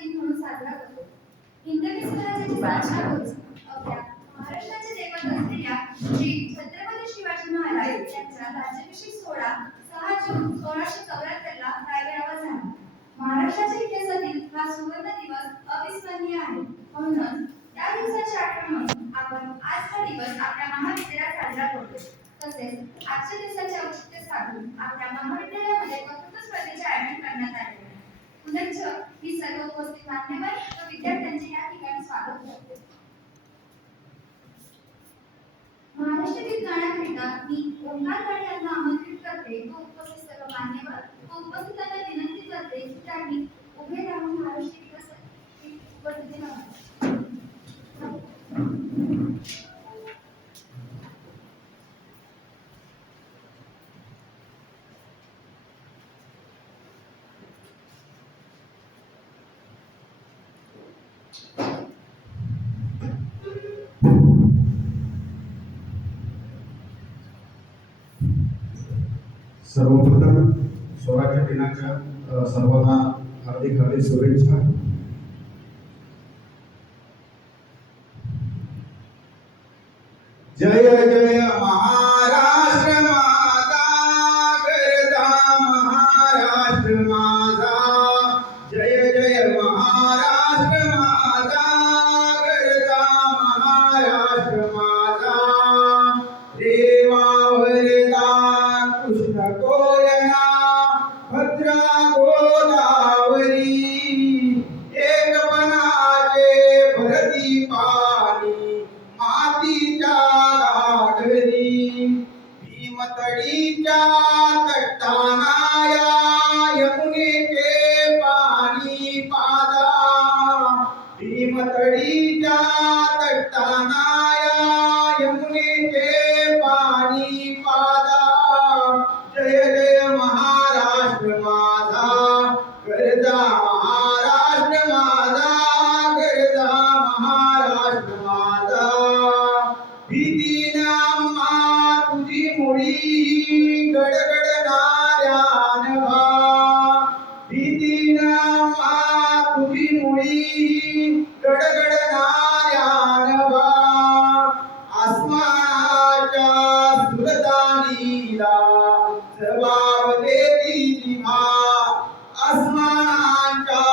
दिन म्हणून साजरा करतो. हिंदवी स्वराज्याची स्थापना करून आपल्या महाराष्ट्राचे दैवत असलेल्या श्री छत्रपती शिवाजी महाराज यांचा राज्याभिषेक सोहळा 6 जून 1674 ला रायगडावर झाला. महाराष्ट्राच्या इतिहासातील हा सुवर्ण दिवस अविस्मरणीय आहे. म्हणूनच त्या दिवसाची आठवण म्हणून आपण आज हा दिवस आपल्या महाविद्यालयात साजरा करतो. तसेच आजच्या दिवसाचे औचित्य साधून आपल्या महाविद्यालयामध्ये वक्तृत्व स्पर्धेचे आयोजन करण्यात आले आहे. पुनश्च मी सर्व उपस्थित मान्यवर व विद्यार्थ्यांचे या ठिकाणी स्वागत करते. महाराष्ट्रातील गाण्याकरिता मी ओंकार काळे यांना आमंत्रित करते व उपस्थित सर्व मान्यवर व उपस्थितांना विनंती करते की त्यांनी उभे राहून महाराष्ट्र गीतासाठी उपस्थिती नोंदवावी. सर्वप्रथम स्वराज्य दिनाच्या सर्वांना हार्दिक हार्दिक शुभेच्छा. जय जय महाराष्ट्र माझा, गरजा महाराष्ट्र माझा. जय जय महाराष्ट्र माझा, गरजा महाराष्ट्र माझा. रेवावरदा कृष्ण कोयना, भद्रा गोदावरी. एकपणाचे भरती पाणी मातीच्या घागरी. भीमतडीच्या तटानाया यमुनेचे पाणी पाजा. भीमतडीच्या तटानाया यमुनेचे पाणी पाजा. जय जय महाराष्ट्र माझा, गरजा महाराष्ट्र माझा. गरजा महाराष्ट्र माझा. भीतीने आम्हा तुझी मुळी गडगडणाऱ्या नभा. भीतीने आम्हा तुझी मुळी गडगडणाऱ्या नभा. आसमानाच्या सुलतानीला जबाब देती जिव्हा. आसमानाच्या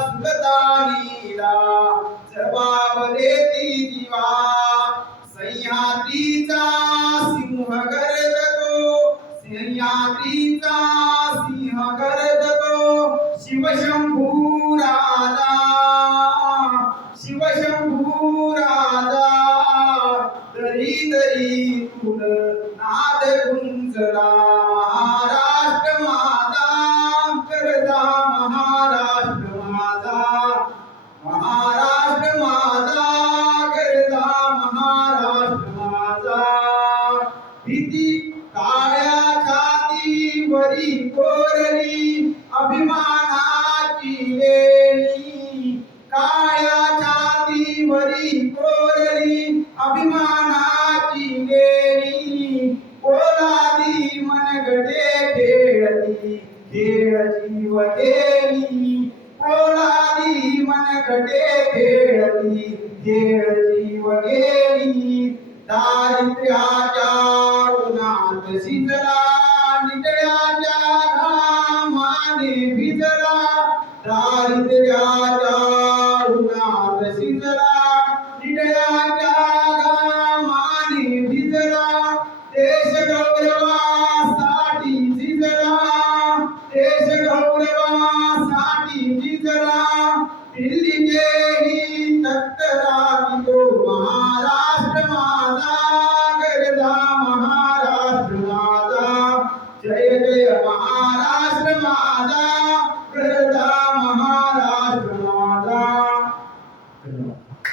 सुलतानीला जबाब देती जिव्हा. सह्याद्रीचा सिंह गर्जतो, सह्याद्रीचा सिंह गर्जतो. शिवशंभू राजा, शिवशंभू राजा. दरी दरीतून नाद गुंजला महाराष्ट्र माझा. गरजा महाराष्ट्र माझा, महाराष्ट्र माझा. गरजा महाराष्ट्र माझा. भीती काळ्या छातीवरी कोरली अभिमानाची लेणी. काळ्या छातीवरी कोरली अभिमानाची लेणी. पोलादी मनगटे खेळती खेळ जीव गेली. पोलादी मनगटे खेळती खेळ जीव गेली. दारिद्र्याच्या उन्हात शिजला, नितळ्याच्या घामाने भिजला. दारिद्र्याच्या उन्हात शिजला, नितळ्याच्या घामाने भिजला. देश गौरवासाठी झिजला, देश गौरवासाठी झिजला. दिल्लीचेही तख्त राखितो महाराष्ट्र माझा. गरजा महाराष्ट्र माझा. जय जय महाराष्ट्र माझा. गरजा महाराष्ट्र माझा. धन्यवाद.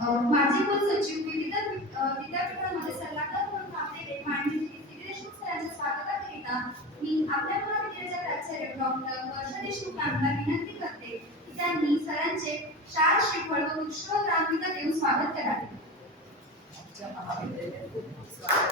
माजी कुलसचिव विद्यापीठामध्ये सल्लागार म्हणून आपले माननीय श्री देशमुख सरांच्या स्वागताकरिता मी आपल्या महाविद्यालयाच्या प्राचार्य डॉक्टर वर्षा देशमुख मॅमला विनंती करते की त्यांनी सरांचे शाळा शिकवण व वृक्ष व ग्रामविदा देऊन स्वागत करावे. आमच्या महाविद्यालयात खूप खूप स्वागत.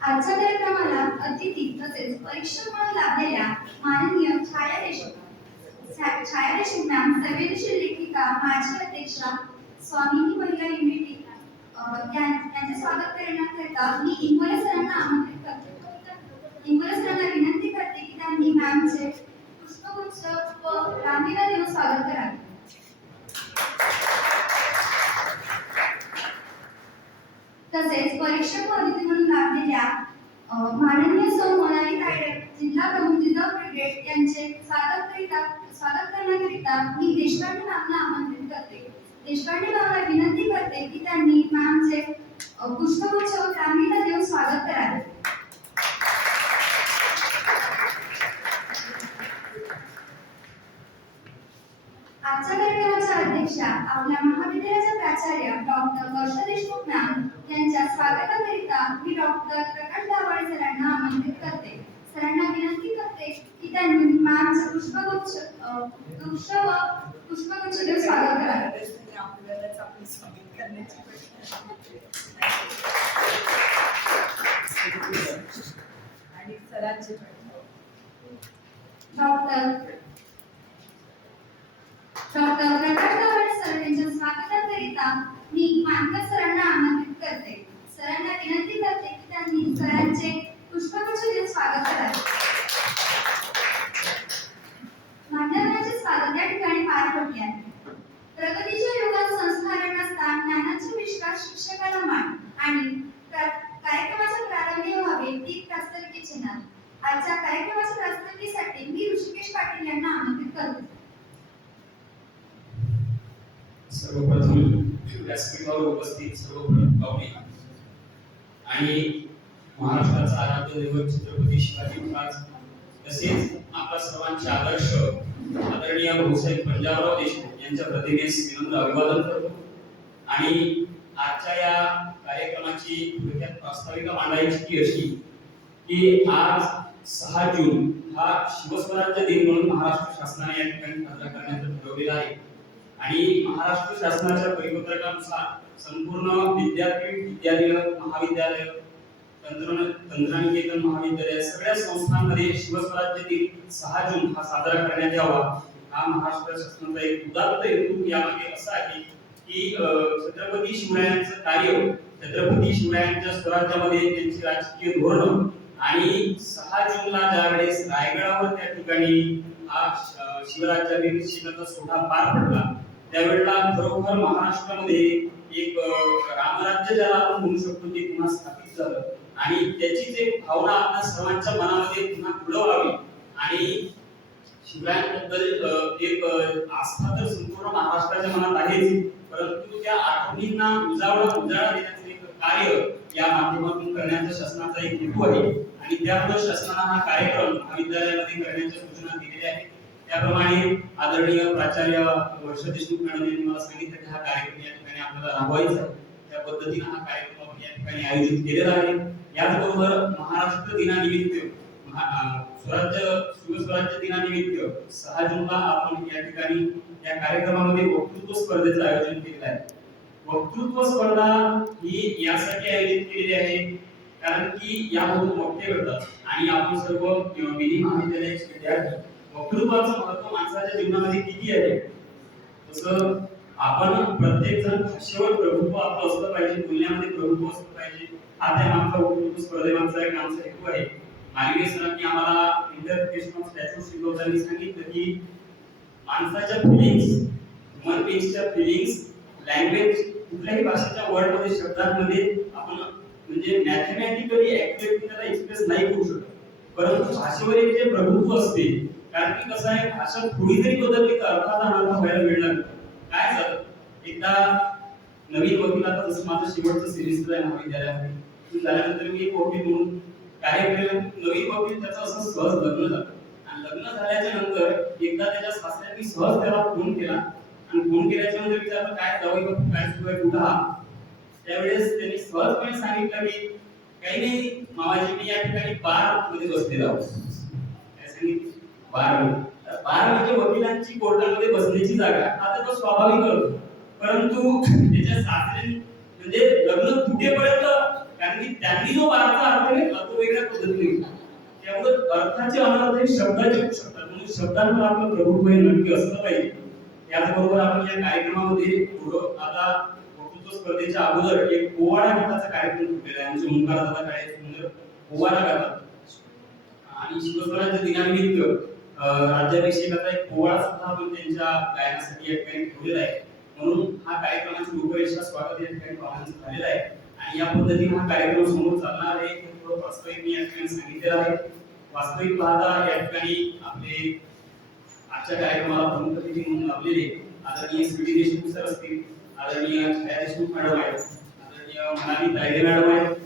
आजच्या कार्यक्रमाला अतिथी तसेच परीक्षक म्हणून लाभलेल्या माननीय छाया देशमुख मॅम, संवेदनशील लेखिका, माजी अध्यक्षा स्वामिनी महिला युनिटी यांचे स्वागत करण्याकरिता मी इंगोले सरांना आमंत्रित करते. इंगोले सरांना विनंती करते की त्यांनी मॅमचे पुष्पगुच्छ व रामलीला देऊन स्वागत करावे. तसेच परीक्षक अतिथी म्हणून लाभलेल्या माननीय सौ मोनाली तायडे, जिल्हा प्रमुख जिल्हा ब्रिगेड यांचे स्वागत करण्याकरिता मी देशपांडे मॅमला आमंत्रित करते. देशपांडे मॅमला विनंती करते की त्यांनी मॅमचे पुष्पगुच्छ व रामलीला देऊन स्वागत करावे. आजच्या कार्यक्रमाच्या अध्यक्षा आपल्या महाविद्यालयाच्या प्राचार्य डॉक्टर वर्षा देशमुख मॅम यांच्या स्वागताकरिता मी डॉक्टर प्रकाश दाभाडे सरांना आमंत्रित करते. सरांना विनंती करते की त्यांनी मॅमचे पुष्पगुच्छ देऊन स्वागत करावे. आपल्यालाच आपले स्वागत करण्याची आणि सरांचे डॉक्टर प्रकाश दाभाडे सर यांच्या स्वागताकरिता मी मानकर सरांना आमंत्रित करते. सरांना विनंती करते की त्यांनी सरांचे पुष्पगुच्छ देऊन स्वागत करावे. मान्यवरांचे स्वागत या ठिकाणी पार पडले आहे. प्रगतीच्या युगात संस्कारांना स्थान, ज्ञानाचे विश्वास, शिक्षकाला मान आणि कार्यक्रमाच्या प्रारंभी व्हावे ती प्रास्ताविकेचे नाव. आजच्या कार्यक्रमाच्या प्रास्ताविकेसाठी मी ऋषिकेश पाटील यांना आमंत्रित करते. सर्वप्रथम व्यासपीठावर उपस्थित सर्व पाहुणे आणि महाराष्ट्राचा आराध्य दैवत छत्रपती शिवाजी महाराज तसेच आपला सर्वांचे आदर्श आदरणीय भाऊसाहेब पंजाबराव देशमुख यांच्या प्रतिमेस विनम्र अभिवादन करतो. आणि आजच्या या कार्यक्रमाची थोडक्यात प्रास्ताविका मांडायची ती अशी की आज 6 जून हा शिवस्वराज्य दिन म्हणून महाराष्ट्र शासनाने या ठिकाणी साजरा करण्याचं ठरवलेलं आहे. आणि महाराष्ट्र शासनाच्या परिपत्रकानुसार संपूर्ण विद्यापीठ, विद्यालय, महाविद्यालय, तंत्रनिकेतन महाविद्यालय सगळ्या संस्थांमध्ये शिवस्वराज्य दिन 6 जून हा साजरा करण्यात यावा हा महाराष्ट्र शासनाचा एक उदात्त हेतू यामागे असा आहे की छत्रपती शिवरायांचं कार्य, छत्रपती शिवरायांच्या स्वराज्यामध्ये त्यांची राजकीय धोरण आणि 6 जूनला ज्यावेळेस रायगडावर त्या ठिकाणी हा शिवराज्याभिषेकाचा सोहळा पार पडला त्यावेळेला खरोखर महाराष्ट्रामध्ये एक रामराज्य ज्याला आपण म्हणू शकतो ते पुन्हा स्थापित झालं आणि त्याचीच एक भावना आपल्या सर्वांच्या मनामध्ये पुन्हा फुलवावी आणि शिवरायांबद्दल एक आस्था तर संपूर्ण महाराष्ट्राच्या मनात आहेच, परंतु त्या आठवणींना उजाळा देण्याचं एक कार्य या माध्यमातून करण्याचा शासनाचा एक हेतू आहे आणि त्यामुळे शासनाने हा कार्यक्रम महाविद्यालयामध्ये करण्याच्या सूचना दिलेल्या आहेत. त्याप्रमाणे आदरणीय प्राचार्य वर्षा देशमुख मॅडम यांनी मला सांगितलं की हा कार्यक्रम या ठिकाणी आपल्याला राबवायचा आहे. त्या पद्धतीने हा कार्यक्रम या ठिकाणी आयोजित केलेला आहे. याचबरोबर महाराष्ट्र दिनानिमित्त शिवस्वराज्य दिनानिमित्त 6 जूनला आपण या ठिकाणी या कार्यक्रमामध्ये वक्तृत्व स्पर्धेचं आयोजन केलेलं आहे. वक्तृत्व स्पर्धा ही यासाठी आयोजित केलेली आहे कारण की यामधून वक्ते घडतात आणि आपण सर्व विधी महाविद्यालयाचे विद्यार्थी वक्तृत्वाचं महत्त्व माणसाच्या जीवनामध्ये किती आहे तसं आपण प्रत्येक जण भाषेवर प्रभुत्व आपलं असलं पाहिजे, बोलण्यामध्ये प्रभुत्व असलं पाहिजे. हा त्या मागचा वक्तृत्व स्पर्धेमागचा एक आमचा हेतू आहे. माननीय सरांनी आम्हाला इंटरप्रिटेशन ऑफ स्टॅच्यू शिकवताना सांगितलं की माणसाच्या फिलिंग्स, ह्युमन बीइंग्सच्या फिलिंग्स, लँग्वेज कुठल्याही भाषेच्या वर्डमध्ये शब्दांमध्ये आपण म्हणजे मॅथमॅटिकली ऍक्युरेटली त्याला एक्सप्रेस नाही करू शकत, परंतु भाषेवरील जे प्रभुत्व असते कारण की कसं आहे भाषा थोडी जरी बदलली तर अर्थाचा अनर्थ व्हायला वेळ लागतो. काय झालं एकदा नवीन वकील आता जसं माझं शेवटचं सेमिस्टर आहे महाविद्यालयामध्ये झाल्यानंतर मी एक वकील म्हणून कार्य केलं. नवीन वकील त्याचं असं सहज लग्न झालं आणि लग्न झाल्याच्या नंतर एकदा त्याच्या सासऱ्यांनी सहज त्याला फोन केला आणि फोन केल्याच्या नंतर विचारलं काय जावई बापू काय सुरू आहे कुठं आहात. त्यावेळेस त्यांनी सहजपणे सांगितलं की काही नाही मामाजी मी या ठिकाणी बार मध्ये बसलेलो आहोत. काय सांगितलं बार म्हणजे वकिलांची कोर्टामध्ये बसण्याची जागा. आता तो स्वाभाविक होतो परंतु त्याच्या सासरे म्हणजे लग्न तुटेपर्यंत कारण की त्यांनी जो बाराचा अर्थ घेतला तो वेगळ्या पद्धतीने त्यामुळे अर्थाचे अनर्थ हे शब्दाचे होऊ शकतात म्हणून शब्दांवर आपलं प्रभुत्व हे नक्की असलं पाहिजे. त्याचबरोबर आपण या कार्यक्रमामध्ये आता वक्तृत्व स्पर्धेच्या अगोदर एक पोवाडा गीताचा कार्यक्रम ठेवलेला आहे. आमचे ओंकार दादा काय सुंदर पोवाडा गातात आणि शिवस्वराज्य दिनानिमित्त राज्याभिषेकाचा एक पोवाडा सुद्धा आपण त्यांच्या गायनासाठी या ठिकाणी ठेवलेला आहे. म्हणून हा कार्यक्रमाची रूपरेषा स्वागत या ठिकाणी पाहण्याचं झालेलं आहे आणि या पद्धतीने हा कार्यक्रम समोर चालणार आहे हे थोडं वास्तविक मी या ठिकाणी सांगितलेलं आहे. वास्तविक पाहता या ठिकाणी आपले आजच्या कार्यक्रमाला प्रमुख अतिथी म्हणून लाभलेले आदरणीय स्वीटी देशमुख सर असतील, आदरणीय छाया देशमुख मॅडम आहेत, आदरणीय मनाली तायडे मॅडम आहेत,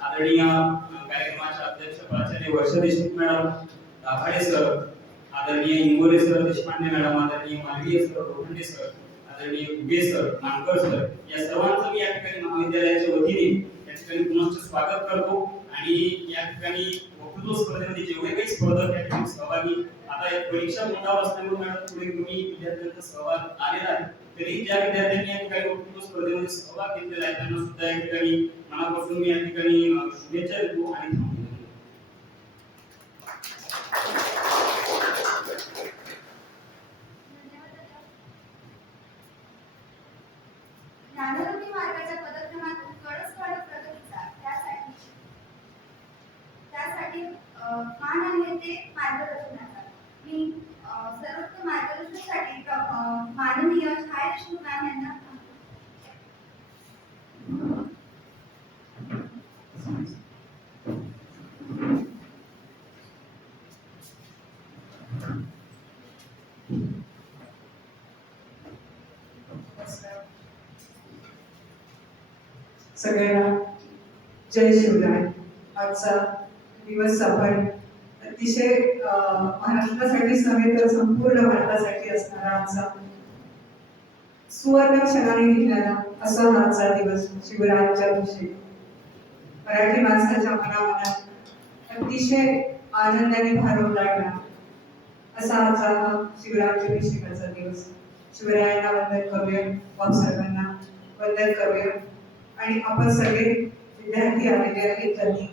आदरणीय कार्यक्रमाच्या अध्यक्ष प्राचार्य वर्षा देशमुख मॅडम, दाभाडे सर, आदरणीय इंगोले सर, देशपांडे मॅडम, आदरणीय मालवीय सर, रोहंडे सर, आदरणीय उगे सर, मानकर सर या सर्वांचं मी या ठिकाणी महाविद्यालयाच्या वतीने या ठिकाणी पुनश्च स्वागत करतो आणि या ठिकाणी वक्तृत्व स्पर्धेमध्ये जेवढे काही स्पर्धक या ठिकाणी सहभागी आता एक परीक्षा तोंडावर असल्यामुळे मॅडम थोडे कमी विद्यार्थ्यांचा सहभाग आलेला आहे तरी ज्या विद्यार्थ्यांनी या ठिकाणी वक्तृत्व स्पर्धेमध्ये सहभाग घेतलेला आहे त्यांना सुद्धा या ठिकाणी मनापासून मी या ठिकाणी शुभेच्छा देतो आणि ज्ञानरूपी मार्गाच्या पदक्रमातून कळस काढत प्रगतीचा त्यासाठी मान आणि ते मार्गदर्शनाचा मी सर्वोत्तम मार्गदर्शनासाठी माननीय छाया देशमुख मॅम यांना सगळ्यांना जय शिवराय. आजचा दिवस आपण अतिशय महाराष्ट्रासाठीच नव्हे तर संपूर्ण भारतासाठी असणारा आमचा सुवर्ण क्षणाने निघाला असा आजचा दिवस शिवरायांच्या दिवशी मराठी माणसाच्या मनामनात अतिशय आनंदाने भारून लागला असा आजचा हा शिवरायाभिषेकाचा दिवस. शिवरायांना वंदन करूया, बापसाहेबांना वंदन करूया आणि आपण सगळे विद्यार्थी आलेले आहेत त्यांनी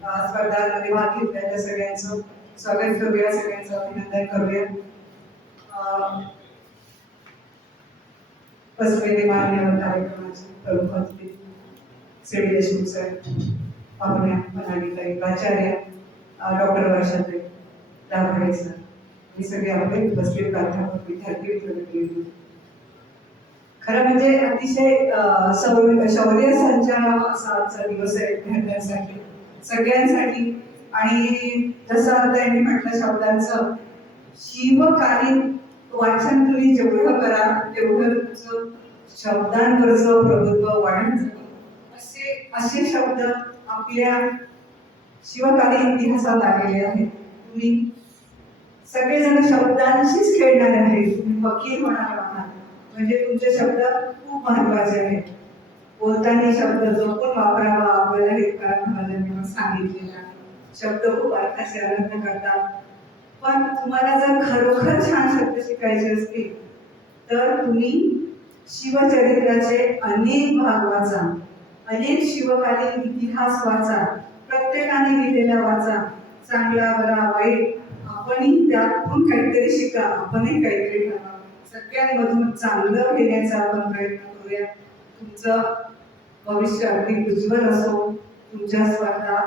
स्पर्धांमध्ये भाग घेतला त्या सगळ्यांचं स्वागत करूया, सगळ्यांचं अभिनंदन करूया. बसलेले मान्यवर कार्यक्रमाचे प्रमुख अतिथी श्री देशमुख सर, पाहुण्या मनाली प्राचार्य डॉक्टर वर्षाताई, दाभाडे सर, हे सगळे आपले उपस्थित प्राध्यापक विद्यार्थी. खरं म्हणजे अतिशय शौर्य संचार असा आजचा दिवस आहे विद्यार्थ्यांसाठी सगळ्यांसाठी. आणि जसं त्यांनी म्हटलं शब्दांचं शिवकालीन वाचन तुम्ही जेवढं करा तेवढं तुमचं शब्दांवरचं प्रभुत्व वाढत असे शब्द आपल्या शिवकालीन इतिहासात आलेले आहेत. तुम्ही सगळेजण शब्दांशीच खेळणारे आहेत. तुम्ही वकील होणार आहात म्हणजे तुमचे शब्द खूप महत्वाचे आहेत. बोलताना शब्द जपून वापरावा आपल्याला हे महाराजांनी सांगितलेला. शब्द खूप अर्थाचे अर्थ करतात. पण तुम्हाला जर खरोखर छान शब्द शिकायचे असतील तर तुम्ही शिवचरित्राचे अनेक भाग वाचा, अनेक शिवकालीन इतिहास वाचा, प्रत्येकाने लिहिलेला वाचा, चांगला बरा वाईट आपणही त्यातून काहीतरी शिका, आपणही काहीतरी ठरवा. सगळ्यांमधून चांगलं घेण्याचा आपण प्रयत्न करूया. तुमचं भविष्य अगदी उज्ज्वल असो. तुमच्या स्पर्धा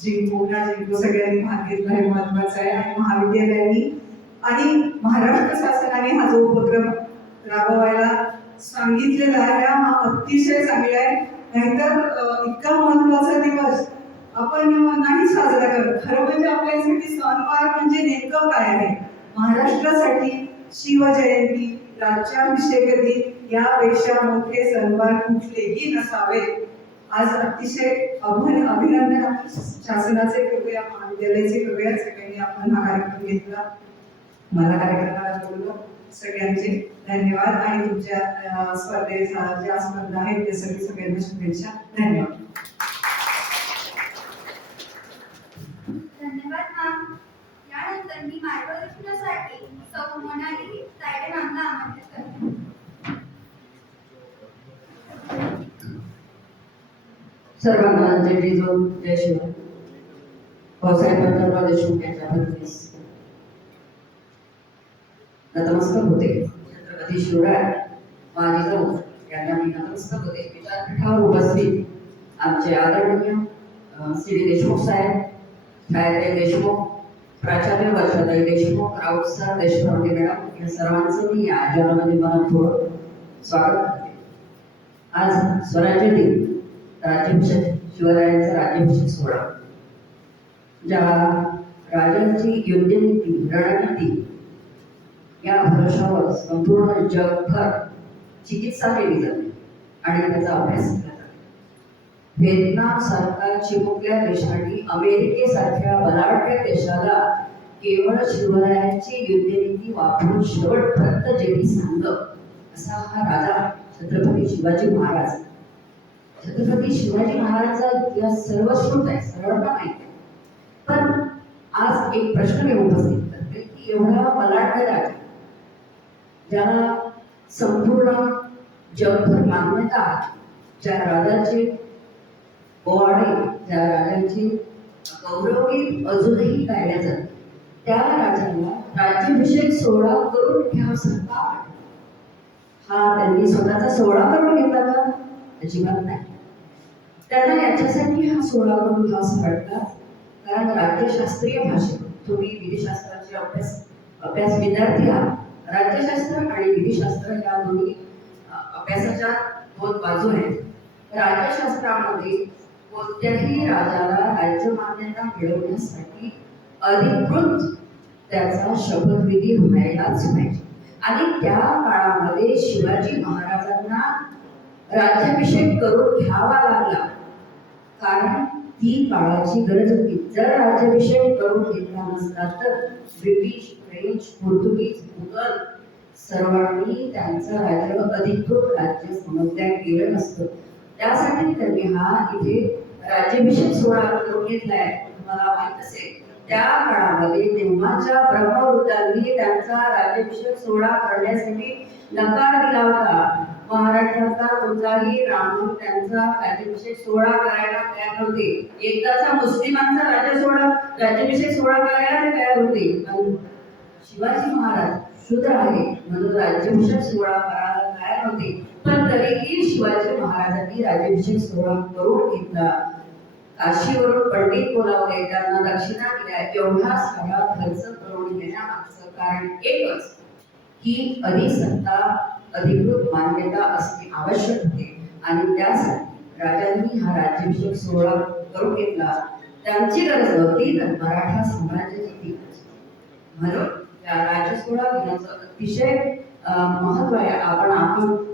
जिंकू ना जिंकू सगळ्यांनी भाग घेतला हे महत्वाचं आहे. आणि महाविद्यालयांनी आणि महाराष्ट्र शासनाने हा जो उपक्रम राबवायला सांगितलेला आहे हा अतिशय चांगला आहे. नाहीतर इतका महत्वाचा दिवस आपण नाही साजरा करत. खरं म्हणजे आपल्यासाठी सणवार म्हणजे नेमकं काय आहे. महाराष्ट्रासाठी शिवजयंती राज्याभिषेकदी यापेक्षा मोठे सन्मान कुठलेही नसावेत. आज अतिशय अभिनंदन आपण शासनाचे करूया, महाविद्यालयाचे करूया. सगळ्यांनी आपण हा कार्यक्रम घेतला. मला कार्यक्रमाला बोलवलं. सगळ्यांचे धन्यवाद आणि तुमच्या स्पर्धेचा ज्या स्पर्धा आहेत त्यासाठी सगळ्यांना शुभेच्छा. धन्यवाद. धन्यवाद मॅम. यानंतर मी मार्गदर्शनासाठी सौ मोनाली तायडे मॅमला आमंत्रित करते. सर्वांना जय जिजो जय शिवाय. भाऊसाहेब पंजाबराव देशमुख यांच्या प्रतिमेस नतमस्तक होते. छत्रपती शिवराय माजी जाऊ यांना मी नतमस्तक होते. विद्यापीठावर उपस्थित आमचे आदरणीय श्री देशमुख साहेब, छायाताई देशमुख, प्राचार्य वर्षाताई देशमुख, राऊत सर, देशपांडे मॅडम या सर्वांचं मी या आयोजनामध्ये मनपूर्वक स्वागत करते. आज स्वराज्य दिन, राज्याभिषेक, शिवरायांचा राज्याभिषेक सोहळा. ज्या राजांची युद्धनीती, रणनीती या भरोशावर संपूर्ण जगभर चिकित्सा केली जाते आणि त्याचा अभ्यास केला जातो. व्हिएतनाम सारखा चिमुकल्या देशाने अमेरिकेसारख्या बलाढ्य देशाला केवळ शिवरायांची युद्धनीती वापरून शेवटपर्यंत जेही सांगलं असा हा राजा छत्रपती शिवाजी महाराज. छत्रपती शिवाजी महाराजांचा इतिहास सर्वश्रुत आहे, सर्वांना माहिती आहे. पण आज एक प्रश्न मी उपस्थित करते की एवढा बलाढ्य राजा, ज्याला संपूर्ण जगभर मान्यता आहे, ज्या राजाचे पोवाडे, ज्या राजांची गौरवगीत अजूनही गायल्या जाते, त्या राजाला राज्याभिषेक सोहळा करून घ्यावासारखा वाटतो. हा त्यांनी स्वतःचा सोहळा करून घेतला का? अजिबात नाही. त्यांना याच्यासाठी हा सोहळा करून घ्यावासा वाटला कारण राज्यशास्त्रीय भाषेत, तुम्ही विधिशास्त्राचे अभ्यास विद्यार्थी आहात. राज्यशास्त्र आणि विधिशास्त्र या दोन्ही अभ्यासाच्या दोन बाजू आहेत. राज्यशास्त्रामध्ये कोणत्याही राजाला राज्य मान्यता मिळवण्यासाठी अधिकृत त्याचा शपथविधी व्हायलाच पाहिजे. आणि त्या काळामध्ये शिवाजी महाराजांना राज्याभिषेक करून घ्यावा लागला कारण ती काळाची गरज होती. जर राज्याभिषेक करून घेतला नसता तर ब्रिटिश, फ्रेंच, पोर्तुगीज, मुघल सर्वांनी त्यांचं राज्य अधिकृत राज्य समजल्या गेलं नसतं. त्यासाठी त्यांनी हा इथे राज्याभिषेक सोहळा करून घेतलाय. तुम्हाला माहित असेल त्या काळामध्ये तेव्हाच्या ब्रह्मवृद्धांनी त्यांचा राज्याभिषेक सोहळा करण्यासाठी नकार दिला होता. महाराष्ट्राचा कोणताही ब्राह्मण त्यांचा राज्याभिषेक सोहळा करायला तयार नव्हते. एकदाचा मुस्लिमांचा राज्याभिषेक सोहळा करायला ते तयार होते. पण शिवाजी महाराज शूद्र आहे म्हणून राज्याभिषेक सोहळा करायला तयार नव्हते. पण तरीही शिवाजी महाराजांनी राज्याभिषेक सोहळा करून घेतला. काशीवरून पंडित बोलावले, त्यांना दक्षिणा दिल्या. एवढा सारा खर्च करून घेण्यामागचं कारण एकच की अधिसत्ता, अधिकृत मान्यता असणे आवश्यक होते. आणि त्यासाठी राजांनी हा राज्याभिषेक सोहळा करून घेतला. त्यांची गरज नव्हती तर मराठा साम्राज्याची गरज. म्हणून या राज्य सोहळा घेण्याचं अतिशय महत्व आहे. आपण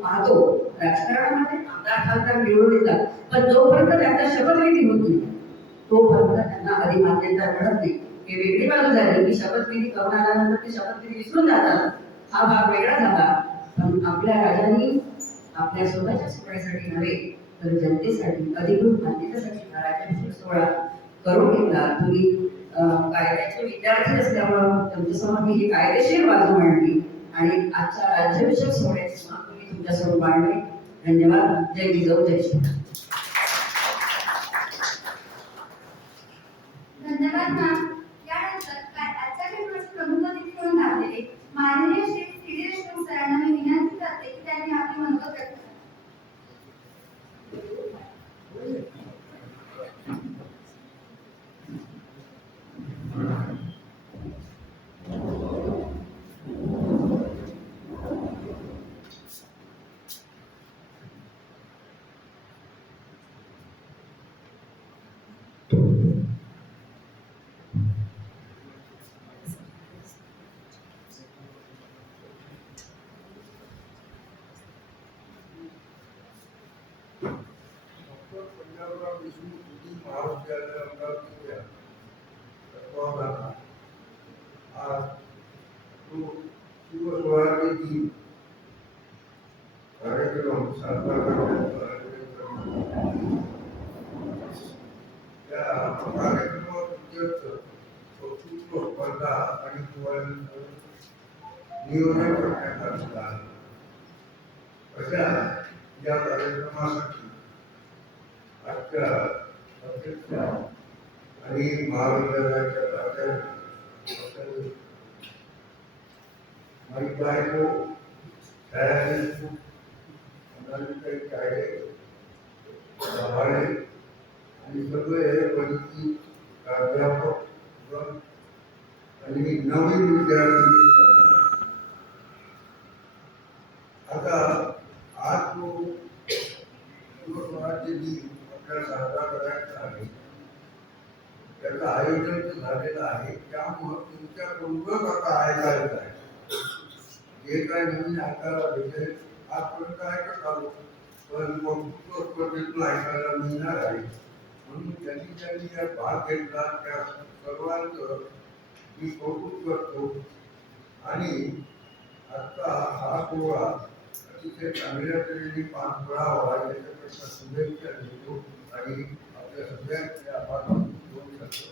पाहतो राजकारणामध्ये आमदार खासदार निवडून येतात, पण जोपर्यंत त्यांचा शपथविधी होत नाही तोपर्यंत त्यांना अधिमान्यता मिळत नाही. हे वेगळी बाजू झाली की शपथविधी करून आल्यानंतर ते शपथविधी विसरून जातात, हा भाग वेगळा झाला. पण आपल्या राजांनी आपल्या स्वतःच्या सोहळ्यासाठी नव्हे तर जनतेसाठी अधिकृत मान्यतेसाठी राज्याभिषेक सोहळा करून घेतला. तुम्ही कायद्याचे विद्यार्थी असल्यामुळं तुमच्यासमोर मी ही कायदेशीर बाजू मांडली आणि आजच्या राज्याभिषेक सोहळ्याचे महत्त्व मी तुमच्यासमोर मांडले. धन्यवाद. जय जिजाऊ जय शिवराय. धन्यवाद मॅम. यानंतर आजच्या कार्यक्रमाचे प्रमुख अतिथी म्हणून लाभलेले माननीय श्री देशमुख सरांना मी विनंती करते की त्यांनी आपली मनोगत व्यक्त करावे. पंजाबराव देशमुख महाविद्यालय अमरावतीच्या तत्वावधानात आज तो शिवस्वराज्य दिन कार्यक्रम साजरा करण्याचा त्या कार्यक्रमात वक्तृत्व स्पर्धा आणि नियोजन करण्यात आलेलं आहे. अशा या कार्यक्रमासाठी आजच्या अध्यक्ष आणि महाविद्यालयाच्या प्राचार्य माई बायको छायाचित्र अनालिकाई कायदे आभाळे आणि सगळे परिचित प्राध्यापक आणि नवीन विद्यार्थी. आता आज तो शिवस्वराज्य दिन आपल्याला साजरा करायचा आहे. त्याचं आयोजन झालेलं आहे. त्यामुळं तुमच्याकडूनच आता ऐकायचं आहे. जे काय नवीन ऐकायला भेटेल आजपर्यंत ऐकत आलो, पण वक्तृत्व स्पर्धेतून ऐकायला मिळणार आहे. म्हणून ज्यांनी यात भाग घेतला त्या सर्वांचं मी कौतुक करतो. आणि आता हा सोहळा अतिशय चांगल्या तऱ्हेने पार पडावा याच्यापेक्षा शुभेच्छा देतो आणि आपल्या सगळ्यांचे आभार मानून शकतो.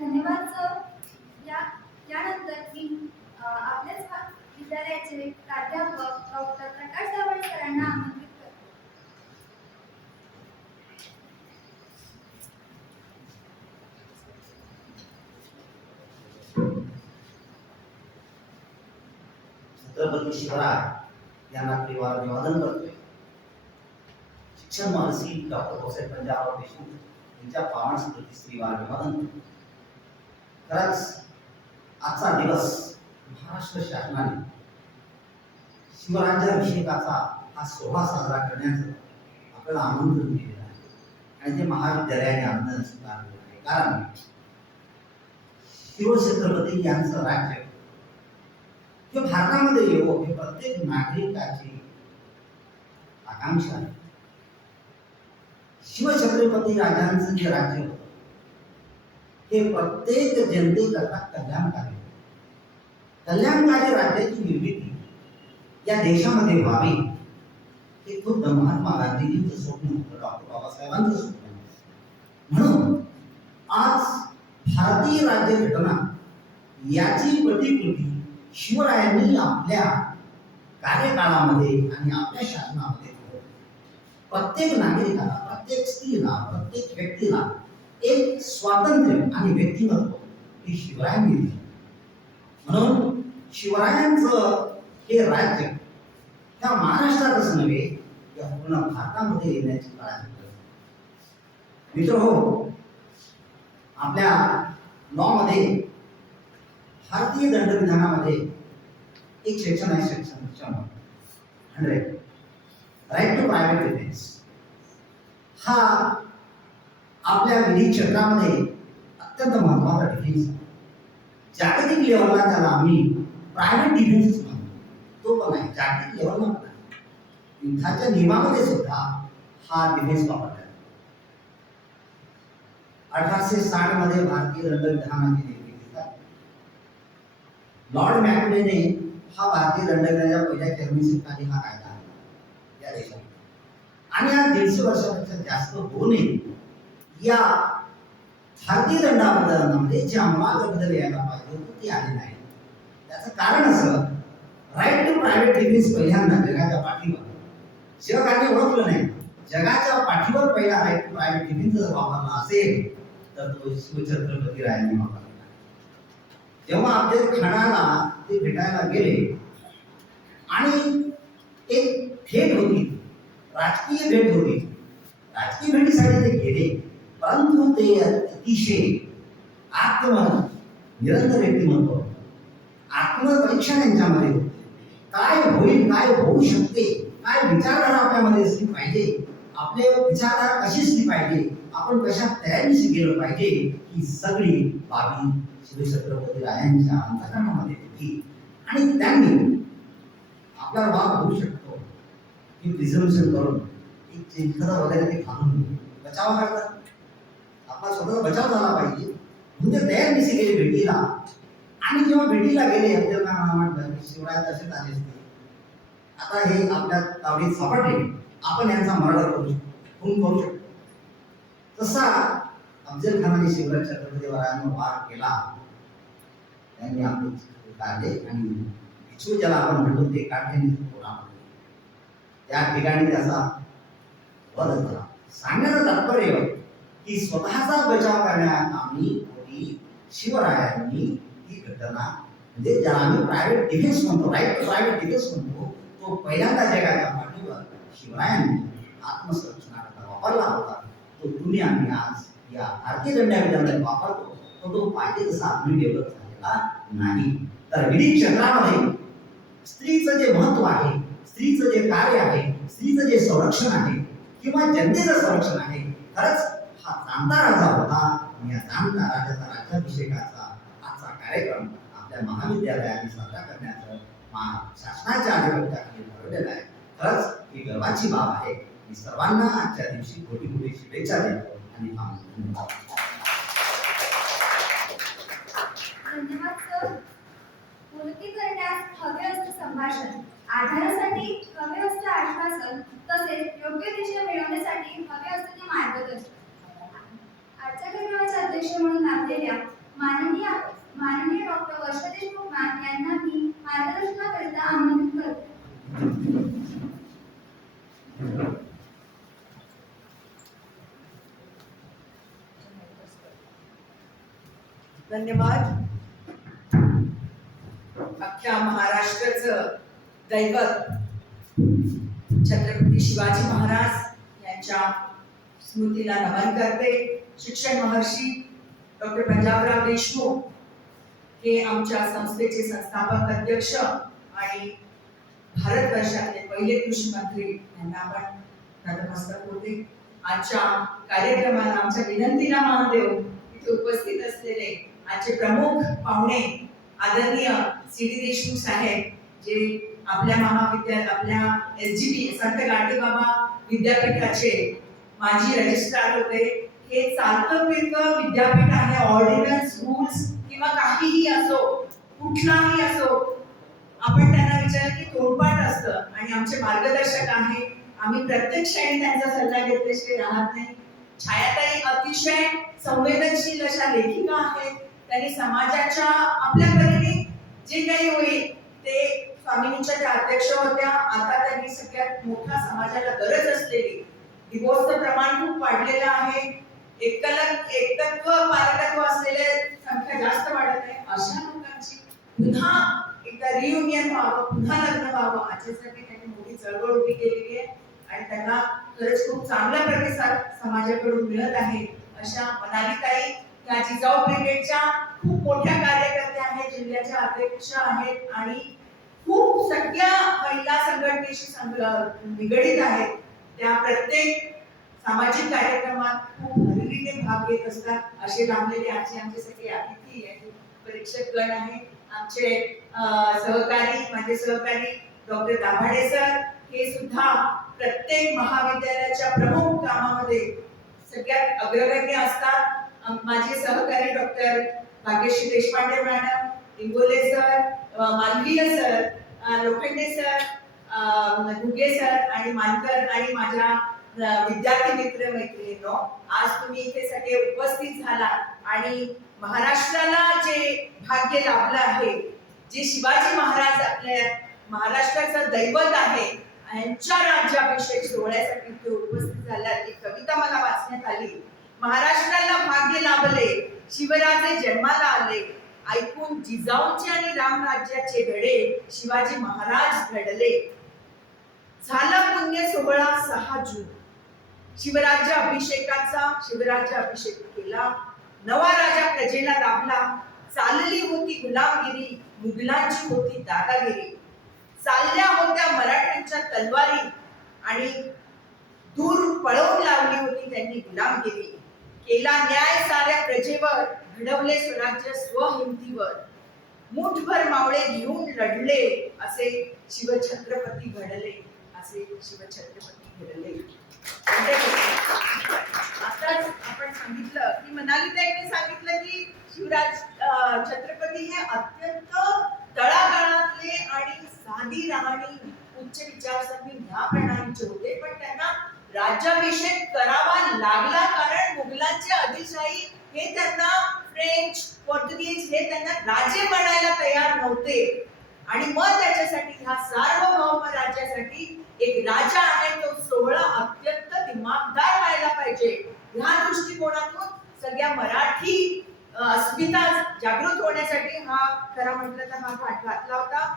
धन्यवाद सर. यानंतर मी आपल्याच विद्यालयाचे प्राध्यापक डॉक्टर प्रकाश दाभाडे सरांना आमंत्रित करतो. छत्रपती शिवराय यांना त्रिवार अभिवादन करतोय. शिक्षण महर्षी डॉक्टर बाबासाहेब पंजाबराव देशमुख यांच्या पावन स्मृतीस त्रिवार अभिवादन. खरंच आजचा दिवस महाराष्ट्र शासनाने शिवराज्याभिषेकाचा हा सोहळा साजरा करण्याचं आपल्याला आमंत्रण दिलेलं आहे आणि ते महाविद्यालयाने आनंद स्वीकारलेलं आहे. कारण शिवछत्रपती यांचं राज्य हे भारतामध्ये येवो हे प्रत्येक नागरिकाची आकांक्षा आहे. शिवछत्रपती राजांचं जे राज्य होतं हे प्रत्येक जनतेकरता कल्याणकारी राज्याची निर्मिती या देशामध्ये व्हावी हे खुद्द महात्मा गांधीजींचं स्वप्न होतं, डॉक्टर बाबासाहेबांचं स्वप्न होतं. म्हणून आज भारतीय राज्यघटना याची प्रतिकृती शिवरायांनी आपल्या कार्यकाळामध्ये आणि आपल्या शासनामध्ये प्रत्येक नागरिकाला, प्रत्येक स्त्रीला, प्रत्येक व्यक्तीला एक स्वातंत्र्य आणि व्यक्तिमत्व हे शिवरायांनी दिले. म्हणून शिवरायांचं हे राज्य ह्या महाराष्ट्रातच नव्हे या पूर्ण भारतामध्ये येण्याची काळाची गरज. मित्रहो, आपल्या लॉ मध्ये भारतीय दंडविधानामध्ये एक सेक्शन आहे, section 100 right to private defence. हा आपल्या विधी क्षेत्रामध्ये अत्यंत महत्वाचा डिफेन्स. जागतिक लेवलला त्याला आम्ही प्रायव्हेट डिफेन्स म्हणतो. तो पण आहे जागतिक लेवलला पण आहे. युद्धाच्या नियमामध्ये सुद्धा हा डिफेन्स वापरला. 1860 मध्ये भारतीय दंडविधानाची निर्मिती झाली. लॉर्ड मॅकलेने हा भारतीय दंडविधानाच्या पहिल्या चर्मिसीखाली हा कायदा आणला या देशात. आणि या 150 वर्षापेक्षा जास्त होऊ नये या भारतीय दंडामध्ये जे अंमलात बदल यायला पाहिजे होते ते आले नाही. त्याचं कारण असं, राईट टू प्रायव्हेट डिफेन्स पहिल्यांदा जगाच्या पाठीवर जगाने ओळखलं नाही. जगाच्या पाठीवर पहिला राईट टू प्रायव्हेट डिफेन्स जर वापरला असेल तर तो शिवछत्रपती रायांनी वापरला. जेव्हा अफजल खानाला ते भेटायला गेले आणि एक भेट होती, राजकीय भेट होती, राजकीय भेटीसाठी ते गेले, परंतु ते अतिशय निरंतर व्यक्तिमत्व, आत्मपरीक्षा त्यांच्यामध्ये होते. काय होईल, काय होऊ शकते, काय विचारधारा आपल्यामध्ये असली पाहिजे, आपले विचारधारा कशी असली पाहिजे, आपण कशा तयारीशी गेलं पाहिजे ही सगळी बाबी शिवछत्रपती रायांच्या अंतकरणामध्ये होती आणि त्यांनी आपला वाद होऊ शकतो की प्रिझर्वेशन करून एक चिंतन वगैरे ते घालून बचाव करतात. आपला स्वतःचा बचाव झाला पाहिजे म्हणजे तयारीशी गेले भेटीला आणि जेव्हा भेटीला गेले आपल्याला म्हटलं की शिवराय तसेच आले असते. आता हे आपल्या तावडीत सापडले, आपण यांचा मर्डर करू शकतो, खून करू शकतो. तसा अफजल खानाने शिवराय छत्रपती रायांवर वार केला. त्यांनी आपले काढले आणि बिछू ज्याला आपण म्हणतो ते काढले त्या ठिकाणी त्याचा वध झाला. सांगण्याचं तात्पर्य की स्वतःचा बचाव करण्याकामी शिवरायांनी ही घटना म्हणजे ज्याला आम्ही प्रायव्हेट डिफेन्स म्हणतो, राईट टू प्रायव्हेट डिफेन्स म्हणतो, तो पहिल्यांदा जगाच्या पाठीवर शिवरायांनी आत्मसंरक्षणाकरता वापरला होता. तो तुम्ही आम्ही आज या भारतीय दंडाविधानात वापरतो, पण तो पाहिजे तसा आम्ही डेव्हलप झालेला नाही. तर विधी क्षेत्रामध्ये स्त्रीचं जे महत्व आहे, स्त्रीचं जे कार्य आहे, स्त्रीचं जे संरक्षण आहे किंवा जनतेचं संरक्षण आहे, खरंच हा जाणता राजा होता. आणि या जाणता राजाचा राज्याभिषेकाचा आजचा कार्यक्रम आपल्या महाविद्यालयाने साजरा करण्याचं शासनाच्या अधिपत्याखाली ठरवलेलं आहे. खरंच ही गर्वाची बाब आहे. मी सर्वांना आजच्या दिवशी कोटी कोटी शुभेच्छा देतो आणि धन्यवाद सर. पूर्ती करण्यास हवे असते संभाषण, आधारासाठी हवे असते आश्वासन, तसेच योग्य दिशा मिळवण्यासाठी हवे असते ते मार्गदर्शन. आजच्या कार्यक्रमाचे अध्यक्ष म्हणून लाभलेल्या माननीय डॉक्टर वर्षा देशमुख मॅम यांना मी मार्गदर्शनाकरिता आमंत्रित करते. धन्यवाद. अख्ख्या महाराष्ट्राचं दैवत छत्रपती शिवाजी महाराज यांच्या स्मृतीला नमन करते. शिक्षण महर्षी डॉक्टर पंजाबराव देशमुख हे आमच्या संस्थेचे संस्थापक अध्यक्ष आणि भारतवर्षातले पहिले कृषी मंत्री यांना आपण नतमस्तक होते. आजच्या कार्यक्रमाला आमच्या विनंतीला मान देऊन इथे उपस्थित असलेले आजचे प्रमुख पाहुणे आदरणीय सी.डी. देशमुख साहेब, जे आपल्या आपल्या SGB संत गाडगेबाबा विद्यापीठाचे माजी रजिस्ट्रार होते. हे चालतं फिरतं विद्यापीठ आहे. ऑर्डिनन्स, रूल्स किंवा काहीही असो, कुठलाही असो, आपण त्यांना विचारलं की तोंडपाठ असतं आणि आमचे मार्गदर्शक आहे. आम्ही प्रत्येक क्षणी त्यांचा सल्ला घेतल्याशिवाय राहत नाही. छायाताई अतिशय संवेदनशील अशा लेखिका आहेत. त्यांनी समाजाच्या आपल्या परीने जे काही होईल ते स्वामिनीच्या त्या अध्यक्ष होत्या. आता त्यांनी सगळ्यात मोठा समाजाला गरज असलेली डिवोर्सचं प्रमाण खूप वाढलेलं आहे. एकतत्व पारकत्व असलेले संख्या जास्त वाढत आहे. अशा लोकांची पुन्हा एकदा रियुनियन व्हावं, पुन्हा लग्न व्हावं याच्यासाठी त्यांनी मोठी चळवळ उभी केलेली आहे आणि त्यांना खरंच खूप चांगला प्रतिसाद समाजाकडून मिळत आहे. अशा मनालीताई या जिजाऊ ब्रिगेडच्या खूप मोठ्या कार्यकर्त्या आहेत, जिल्ह्याच्या अध्यक्ष आहेत आणि खूप सगळ्या महिला संघटनेशी निगडीत आहेत. त्या प्रत्येक सामाजिक कार्यक्रमात खूप भरभरीने भाग घेत असतात. असे लाभलेले आमचे सगळे अतिथी आहेत, परीक्षक गण आहे. आमचे माझे सहकारी डॉक्टर दाभाडे सर हे सुद्धा प्रत्येक महाविद्यालयाच्या प्रमुख कामामध्ये सगळ्यात अग्रगण्य असतात. माझे सहकारी doctor Bhagyashree Deshpande madam, Ingole sir, Malviya sir, Lokhande sir, Ghuge sir आणि मानकर आणि माझ्या विद्यार्थी मित्र मैत्रिणींनो, आज तुम्ही इथे सगळे उपस्थित झाला आणि महाराष्ट्राला जे भाग्य लाभलं आहे, जे शिवाजी महाराज आपल्या महाराष्ट्राचं दैवत आहे, यांच्या राज्याभिषेक सोहळ्यासाठी इथे उपस्थित झाला. ही कविता मला वाचण्यात आली. महाराष्ट्राला भाग्य लाभले, शिवराजे जन्माला आले, ऐकून जिजाऊंचे आणि रामराज्याचे धडे, शिवाजी महाराज घडले. झाला पुण्य सोहळा 6 जून, शिवराज्याभिषेक केला. नवा राजा प्रजेला लाभला. चालली होती गुलामगिरी, मुघलांची होती दादागिरी. चालल्या होत्या मराठ्यांच्या तलवारी आणि दूर पळवून लावली होती त्यांनी गुलामगिरी. केला न्याय साऱ्या प्रजेवर, घडवले स्वराज्य स्वहिमतीवर, मुठभर मावळे घेऊन लढले, असे शिवछत्रपती घडले, असे शिवछत्रपती घडले. आताच आपण सांगितलं की मनालीताईने सांगितलं की शिवराज छत्रपती हे अत्यंत तळागाळातले आणि साधी राहणी, उच्च विचारसरणी ह्या प्रणालीचे होते, पण त्यांना राज्याभिषेक करावा लागला कारण मुघलांची आदिलशाही हे त्यांना, फ्रेंच, पोर्तुगीज हे त्यांना राजे बनायला तयार नव्हते. आणि मग त्याच्यासाठी ह्या सार्वभौम राज्यासाठी एक राजा आहे तो 16 अत्यंत दिमागदार व्हायला पाहिजे. ह्या दृष्टिकोनातून सगळ्या मराठी अस्मिता जागृत होण्यासाठी हा खरा म्हटलं तर हा घाट घातला होता.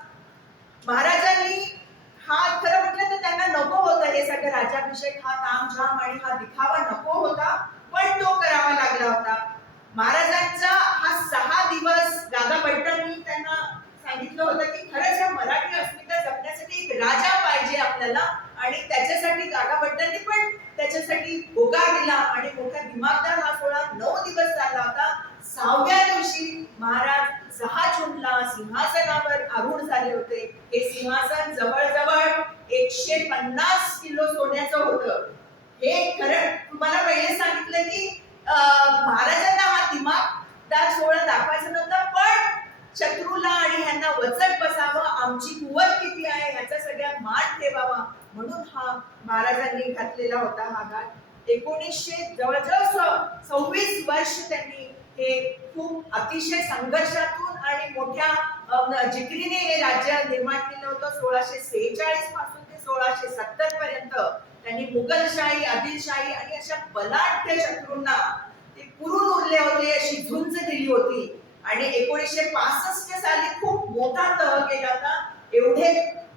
महाराजांनी हा खरं म्हटलं तर त्यांना नको होता हे सगळं राज्याभिषेक, हा तामझाम आणि हा दिखावा नको होता, पण तो करावा लागला होता. महाराजांचा हा 6 दिवस दादा भट्टांनी त्यांना सांगितलं होतं की खरंच या मराठी अस्मिता जपण्यासाठी एक राजा पाहिजे आपल्याला, आणि त्याच्यासाठी दादा भट्टांनी पण त्याच्यासाठी होकार दिला आणि मोठा दिमागदार हा सोहळा 9 दिवस चालला होता. 6व्या दिवशी महाराज 6 जूनला सिंहासनावर आरूढ झाले होते. हे सिंहासन जवळजवळ 150 किलो सोन्याचं होतं. हे खरं तुम्हाला पहिले सांगितलं की महाराजांना हा दिमागदार सोहळा दाखवायचा नव्हता, पण शत्रूला आणि ह्यांना वचक बसावं, आमची कुवत किती आहे ह्याचा सगळ्यात मान ठेवावा म्हणून हा महाराजांनी घातलेला होता हा घाट. 1900 जवळजवळ 26 वर्ष त्यांनी हे खूप अतिशय संघर्षातून आणि मोठ्या जिकरीने हे राज्य निर्माण केलं होतं. 1646 पासून ते 1670 पर्यंत त्यांनी मुघलशाही, आदिलशाही आणि अशा बलाढ्य शत्रूंना ते पुरून उरले होते, अशी झुंज दिली होती. आणि 1965 साली खूप मोठा तह केला होता. एवढे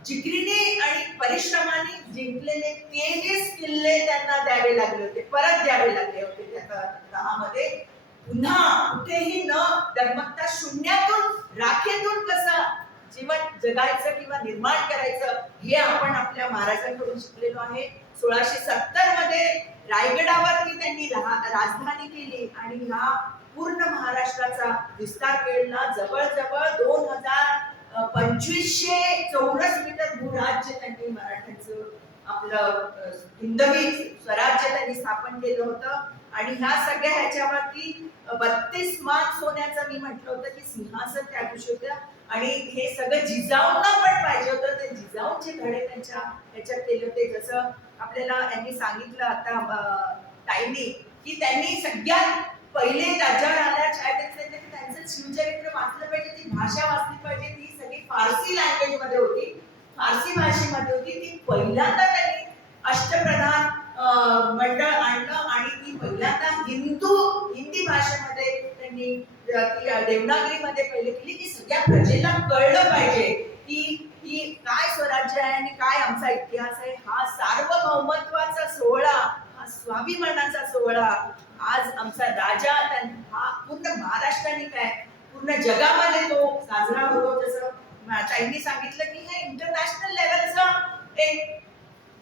जिकरीने आणि परिश्रमाने जिंकलेले 23 किल्ले त्यांना द्यावे लागले होते, परत द्यावे लागले होते त्या तहामध्ये. पुन्हा कुठेही न डगमगता शून्यातून, राखेतून कसं जीवन जगायचं किंवा निर्माण करायचं हे आपण आपल्या महाराजांकडून शिकलेलो आहे. 1670 मध्ये रायगडावरती त्यांनी राजधानी केली आणि ह्या पूर्ण महाराष्ट्राचा विस्तार केला. जवळजवळ 2500 चौरस मीटर भूराज्य त्यांनी मराठ्यांचं आपलं हिंदवी स्वराज्य त्यांनी स्थापन केलं होतं. आणि ह्या सगळ्या ह्याच्यावरती 32 मान सोन्याचं मी म्हटलं होतं की सिंहासन त्या दिवशी होतं. आणि हे सगळं जिजाऊंना पण पाहिजे होतं, ते जिजाऊंचे धडे त्यांच्या ह्याच्यात केले होते. जसं आपल्याला यांनी सांगितलं आता ताईंनी की त्यांनी सगळ्यात पहिले राज्यावर आल्या त्यांचं शिवचरित्र वाचलं पाहिजे, ती भाषा वाचली पाहिजे, ती सगळी फारसी लँग्वेज मध्ये होती, फारसी भाषेमध्ये होती. ती पहिल्यांदा त्यांनी अष्टप्रधान मंडळ आणलं आणि ती पहिल्यांदा हिंदी भाषेमध्ये त्यांनी देवनागरीमध्ये पहिले केली की सगळ्या प्रजेला कळलं पाहिजे की काय स्वराज्य आहे आणि काय आमचा इतिहास आहे. हा सार्वभौमत्वाचा सोहळा, हा स्वाभिमानाचा सोहळा, आज आमचा राजा हा पूर्ण महाराष्ट्राने काय पूर्ण जगामध्ये तो साजरा होतो. जसं ताईंनी सांगितलं की हे इंटरनॅशनल लेवलचं एक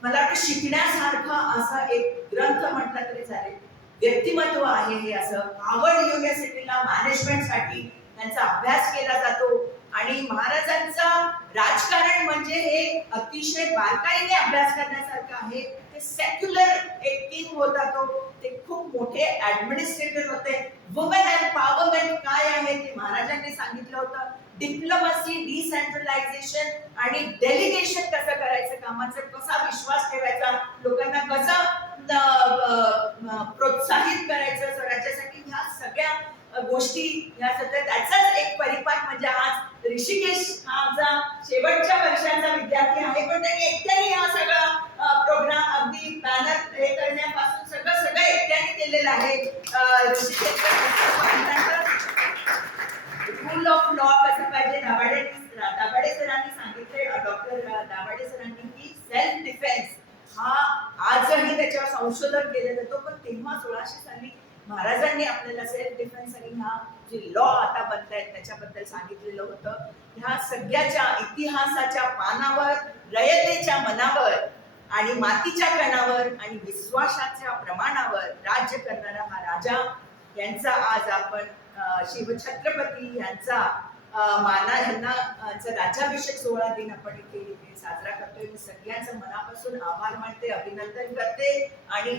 मला वाटतं शिकण्यासारखा असा एक ग्रंथ म्हटला तरी चालेल, व्यक्तिमत्व आहे हे. असं हार्वर्ड युनिव्हर्सिटीला मॅनेजमेंटसाठी त्यांचा अभ्यास केला जातो आणि महाराजांचा राजकारण म्हणजे हे अतिशय बारकाईने अभ्यास करण्यासारखं आहे. ते सेक्युलर एक किंग होता तो, ते खूप मोठे ऍडमिनिस्ट्रेटर होते. वुमेन एम्पॉवरमेंट काय आहे ते महाराजांनी सांगितलं होतं. डिप्लोमसी, डिसेंट्रलायझेशन आणि डेलिगेशन कसं करायचं कामाचं, कसा विश्वास ठेवायचा, लोकांना कसं प्रोत्साहित करायचं स्वराज्यासाठी, ह्या सगळ्या गोष्टी ह्या सगळ्या त्याचाच एक परिपाक म्हणजे आज ऋषिकेश हा आमचा शेवटच्या वर्षाचा विद्यार्थी आहे, पण त्यांनी एकट्याने हा सगळा प्रोग्राम अगदी बॅनर हे करण्यापासून सगळं एकट्याने केलेलं आहे. रूल ऑफ लॉ कसं पाहिजे, दाभाडे सरांनी सांगितले, डॉक्टर दाभाडे सरांनी की सेल्फ डिफेन्स हा आजही त्याच्यावर संशोधन केलं जातं. पण तेव्हा 1600 साली महाराजांनी आपल्याला सेल्फ डिफेन्स आणि ह्या जे लॉ आता बनतायत त्याच्याबद्दल सांगितलेलं होतं. ह्या सगळ्याच्या इतिहासाच्या पानावर, रयतेच्या मनावर आणि मातीच्या कणावर आणि विश्वासाच्या प्रमाणावर राज्य करणारा हा राजा यांचा आज आपण शिवछत्रपती यांचा ह्यांना राज्याभिषेक सोहळा दिन आपण इथे साजरा करतोय. मी सगळ्यांचं मनापासून आभार मानते, अभिनंदन करते आणि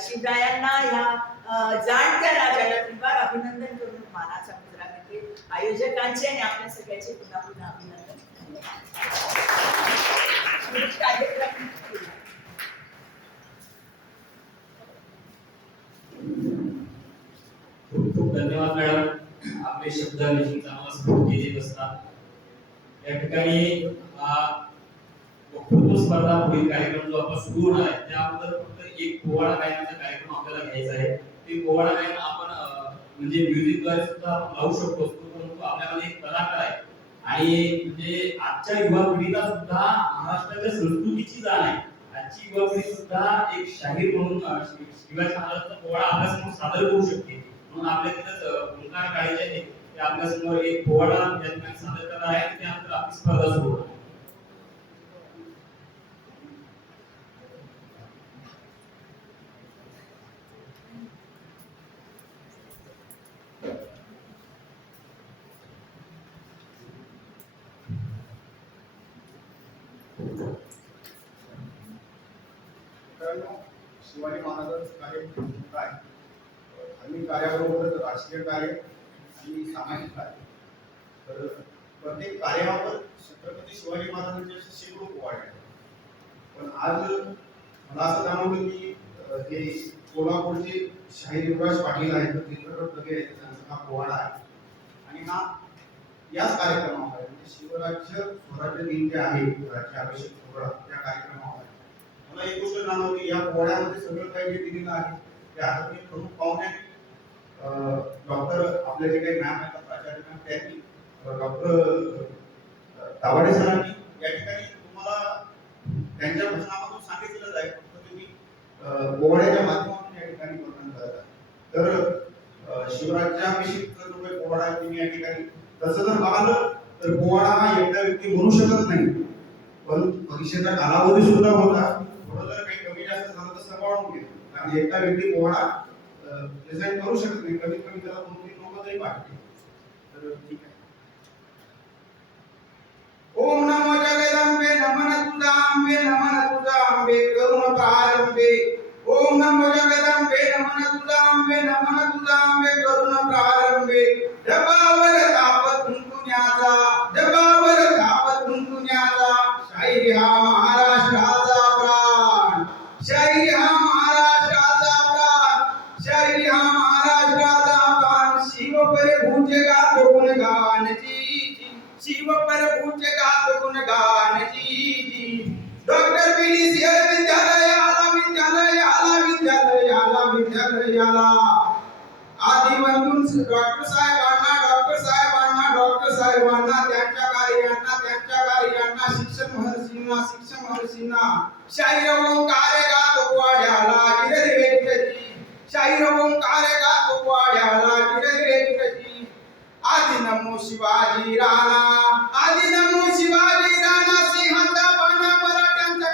शिवरायांना ह्या जाणत्या राजाला त्रिवार अभिनंदन करून मानाचा मुजरा देते. आयोजकांचे आणि आपल्या सगळ्यांचे पुन्हा पुन्हा अभिनंदन. कार्यक्रम खूप खूप धन्यवाद मॅडम. आपले शब्द निश्चित आम्हाला स्फूर्ती देत असतात. या ठिकाणी वक्तृत्व स्पर्धा पुढील कार्यक्रम जो आपण सुरू होणार आहे त्या अगोदर फक्त एक पोवाडा गायनाचा कार्यक्रम आपल्याला घ्यायचा आहे. ते पोवाडा गायन आपण म्हणजे म्युझिकद्वारे सुद्धा आपण लावू शकतो, परंतु आपल्यामध्ये एक कलाकार आहे आणि म्हणजे आजच्या युवा पिढीला सुद्धा महाराष्ट्राच्या संस्कृतीची जाण आहे. आजची युवा पिढी सुद्धा एक शाहीर म्हणून शिवाजी महाराजांचा पोवाडा आपल्यासमोर सादर करू शकते. म्हणून आपल्या तिथं ओंकार काळे जे आहे ते आपल्यासमोर एक पोवाडा या ठिकाणी सादर करणार आहे आणि त्यानंतर आपली स्पर्धा सुरू होणार. शिवाजी महाराजांचं कार्य काय धार्मिक कार्याबरोबरच राजकीय कार्य आणि सामाजिक कार्य. तर प्रत्येक कार्यावर छत्रपती शिवाजी महाराजांचे शेकडो पोवाडे आहेत. पण आज मला असं जाणवलं की हे कोल्हापूरचे शाहीर युवराज पाटील आहेत, चित्रपट वगैरे त्यांचा हा पोवाडा आहे आणि हा याच कार्यक्रमावर आहे. म्हणजे शिवराज्य स्वराज्य दिन जे आहे राज्याभिषेक सोहळा त्या कार्यक्रमावर आहे. मला एक गोष्ट जाणवली, या पोवाड्यामध्ये सगळं काही जे दिलेलं आहे ते आदरणीय प्रमुख पाहुणे डॉक्टर आपले जे काही मॅम आहेत प्राचार्य मॅम त्यांनी डॉक्टर तावडे सरांनी या ठिकाणी तुम्हाला त्यांच्या भाषणामधून सांगितलं आहे. फक्त तुम्ही पोवाड्याच्या माध्यमातून या ठिकाणी वर्णन करत आहे. तर शिवराज्याभिषेक जो काही पोवाडा आहे तुम्ही या ठिकाणी तसं जर पाहिलं तर पोवाडा हा एकटा व्यक्ती म्हणू शकत नाही, पण परीक्षेचा कालावधी सुद्धा होता. थोडं जर काही कमी जास्त झालं तर सांभाळून घे, कारण एकटा व्यक्ती पोवाडा प्रेझेंट करू शकत नाही. कमीत कमी त्याला 2-3 लोक तरी पाहिजे. तर ठीक आहे. ओम नमो जगदंबे नमन तुझा अंबे नमन तुझा अंबे करुण प्रारंभे. ओम नमो जगदंबे नमन तुझा अंबे नमन तुझा अंबे करुण प्रारंभे. जबावर ताप कुंकुण्याचा जबावर ताप कुंकुण्याचा शाहीर हा महाराष्ट्राचा प्राण. शाहीर हा महाराष्ट्राचा प्राण. शाहीर हा महाराष्ट्राचा प्राण. शिव पर भूजे गातो गुणगानची शिव पर भूजे गातो गुणगानची. डॉक्टर BDCL विद्यालयाला विद्यालयाला विद्यालयाला विद्यालयाला आदी बंधून डॉक्टर साहेबांना त्यांच्या कार्यांना शिक्षण महर्षींना शाहीर ओंकार गातो पोवाड्याला गिरधी. शाहीर ओंकार गातो पोवाड्याला गिरधी. आदि नमो शिवाजी राणा आदि नमो शिवाजी राणा. सिंहाचा बाणा मराठ्यांचा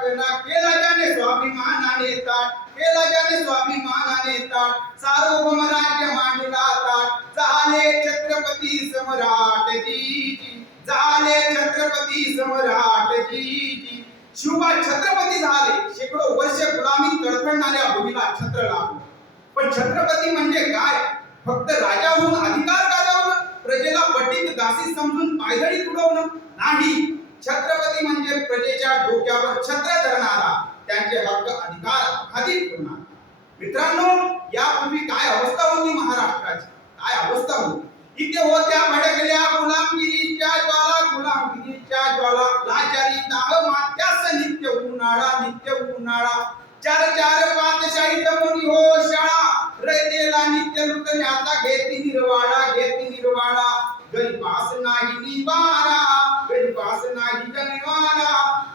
कणा केला ज्याने स्वाभिमानाने ताट. केला ज्याने स्वाभिमानाने ताट. सार्वभौम राज्य मांडला ताट. झाले छत्रपती सम्राट जी. झाले छत्रपती सम्राट जी. शिवबा छत्रपती झाले. शेकडो वर्ष गुलामी तडफडणाऱ्या भूमीला छत्र लागलं. पण छत्रपती म्हणजे काय? फक्त राजा होऊन अधिकार गाजवणं, प्रजेला पटीत दासी समजून पायदळी तुडवणं नाही. छत्रपती म्हणजे प्रजेच्या डोक्यावर छत्र धरणारा, त्यांचे हक्क अधिकार अबाधित ठेवणारा. मित्रांनो, यापूर्वी काय अवस्था होती महाराष्ट्राची? काय अवस्था होती? इथे होत्या भडकल्या गुलामगिरीच्या ज्वाला. लाचारी दाह मात्यास नित्य उन्हाळा. चार पातशाहीत मुनी हो शाळा. रयतेला नित्य लुटण्याचा घेती निर्वाळा. गरीबास नाही निवारा.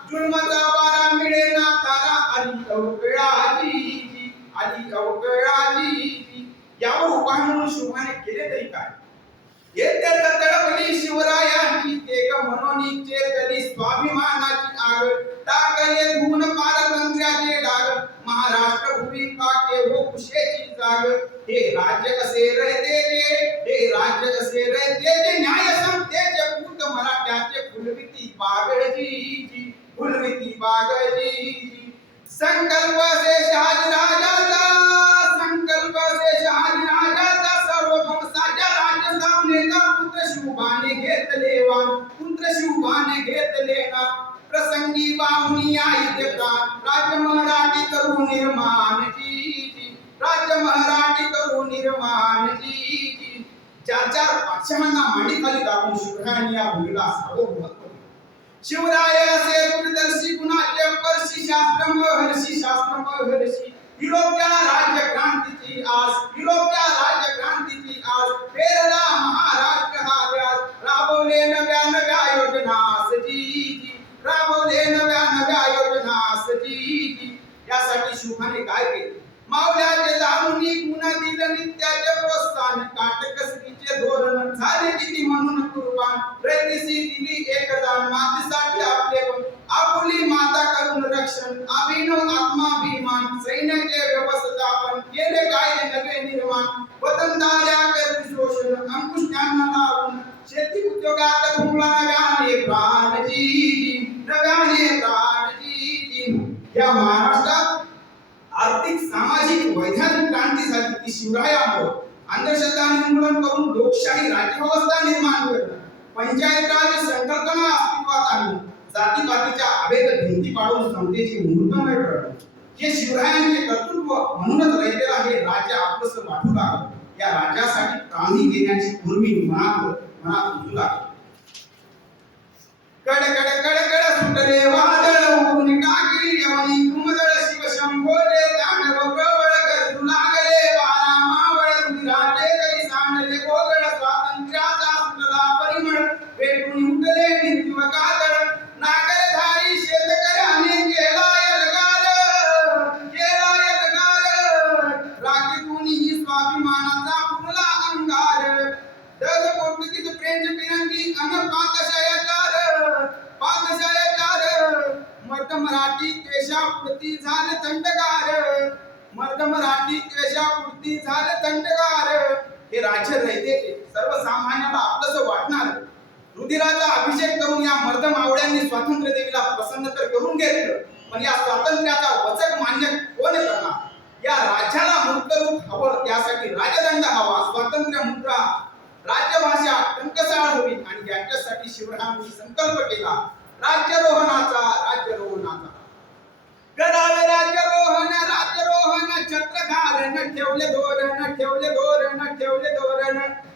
जुलमाचा वारा मिळेना तारा. आली अवकळाची. यावर उपाय म्हणून शिवाने केले तरी काय? तडपली शिवरायांची तेग म्हणून चेतली स्वाभिमानाची आग. टाकले धुवून पारतंत्र्याचे डाग महाराष्ट्र भूमी काटे हो कुशेची जाग हे राज्य कसे रहतेचे हे राज्य कसे रहतेचे न्याय समतेचे पूत मराठ्याचे फुलविती बागळजी फुलविती बागळजी संकल्प से शहाजीराजाचा संकल्प से शहाजीराजाचा सर्वभौम साच्या राज्य स्थापनेचा पुत्र शिवबाने घेतले वाण पुत्र शिवबाने घेतले ना प्रसंगी वाहुनी आई राज्य मराठी करू निर्माण जी राज्य मराठी करू निर्माण जी चार चार पाचशेंना मांडीखाली दाबून शिवरायांनी या भूमीला सार्वभौमत्व शिवराय असे दूरदर्शी गुणाचे परशी शास्त्र महर्षी युरोपच्या राज्य क्रांतीची आज युरोपच्या राज्य क्रांतीची आज फेरला महाराष्ट्र हा व्यास राबवले नव्या नव्या योजनास जी राबवले नव्या नव्या योजनास जी यासाठी शिवबाने काय केले मावल्याचे दारुणी गुण दिलं नित्याचे प्रोत्साहन काटकसरीचे धोरण झाले किती म्हणून कुर्बान रयतेसी दिली एकदान मातीसाठी आपले आपुली माता करून रक्षण अभिनव आत्माभिमान सैन्याचे व्यवस्थापन केले कायदे नवे निर्माण वतनदाऱ्या करती शोषण अंकुश त्यांना लावून शेती उद्योगात घुमला नव्याने प्राणजी नव्याने प्राणजी या महाराष्ट्रात आर्थिक सामाजिक वैधानिक क्रांती झाली ती शिवरायामुळे अंधश्रद्धा निर्मूलन करून लोकशाही राज्यव्यवस्था निर्माण करणं पंचायत राज संकल्पना अस्तित्वात आणणं जातीपातीच्या अभेद भिंती पाडून समतेची मूर्तमय करणं हे शिवरायांचे कर्तृत्व म्हणूनच राहिलेलं हे राज्य आपलंसं वाटू लागलं या राज्यासाठी प्राणी देण्याची उर्मी मनात उठू लागली कड कड कड कड सुटले वादळ उगून टाकली यवनी कुमदळ शिव शंभोले तांडव प्रवळ करू लागले वारा मावळ रुधिराचे करी सांडले गोगळ स्वातंत्र्याचा सुटला परिमळ पेटून उठले निर्जीव कातळ नागरधारी शेतकऱ्याने केला यलगार राखीतूनही स्वाभिमानाचा फुलला अंगार दग पोर्तुगीज फ्रेंच फिरंगी अन मर्द मराठी द्वेषापुरती झाले थंडगार मर्द मराठी द्वेषापुरती झाले थंडगार हे राज्य राहते सर्वसामान्याला आपलंसं वाटणार रुधिराचा अभिषेक करून या मर्द मावळ्यांनी स्वातंत्र्य देवीला प्रसन्न तर करून घेतलं पण या स्वातंत्र्याचा वचक मान्य कोण करणार या राज्याला मुक्त रूप हवं त्यासाठी राजदंड हवा स्वातंत्र्य मुद्रा राज्यभाषा टंकसाळ होईल आणि याच्यासाठी शिवरायांनी संकल्प केला राज्यारोहणाचा करावे राज्यारोहण छत्रधारण ठेवले धोरण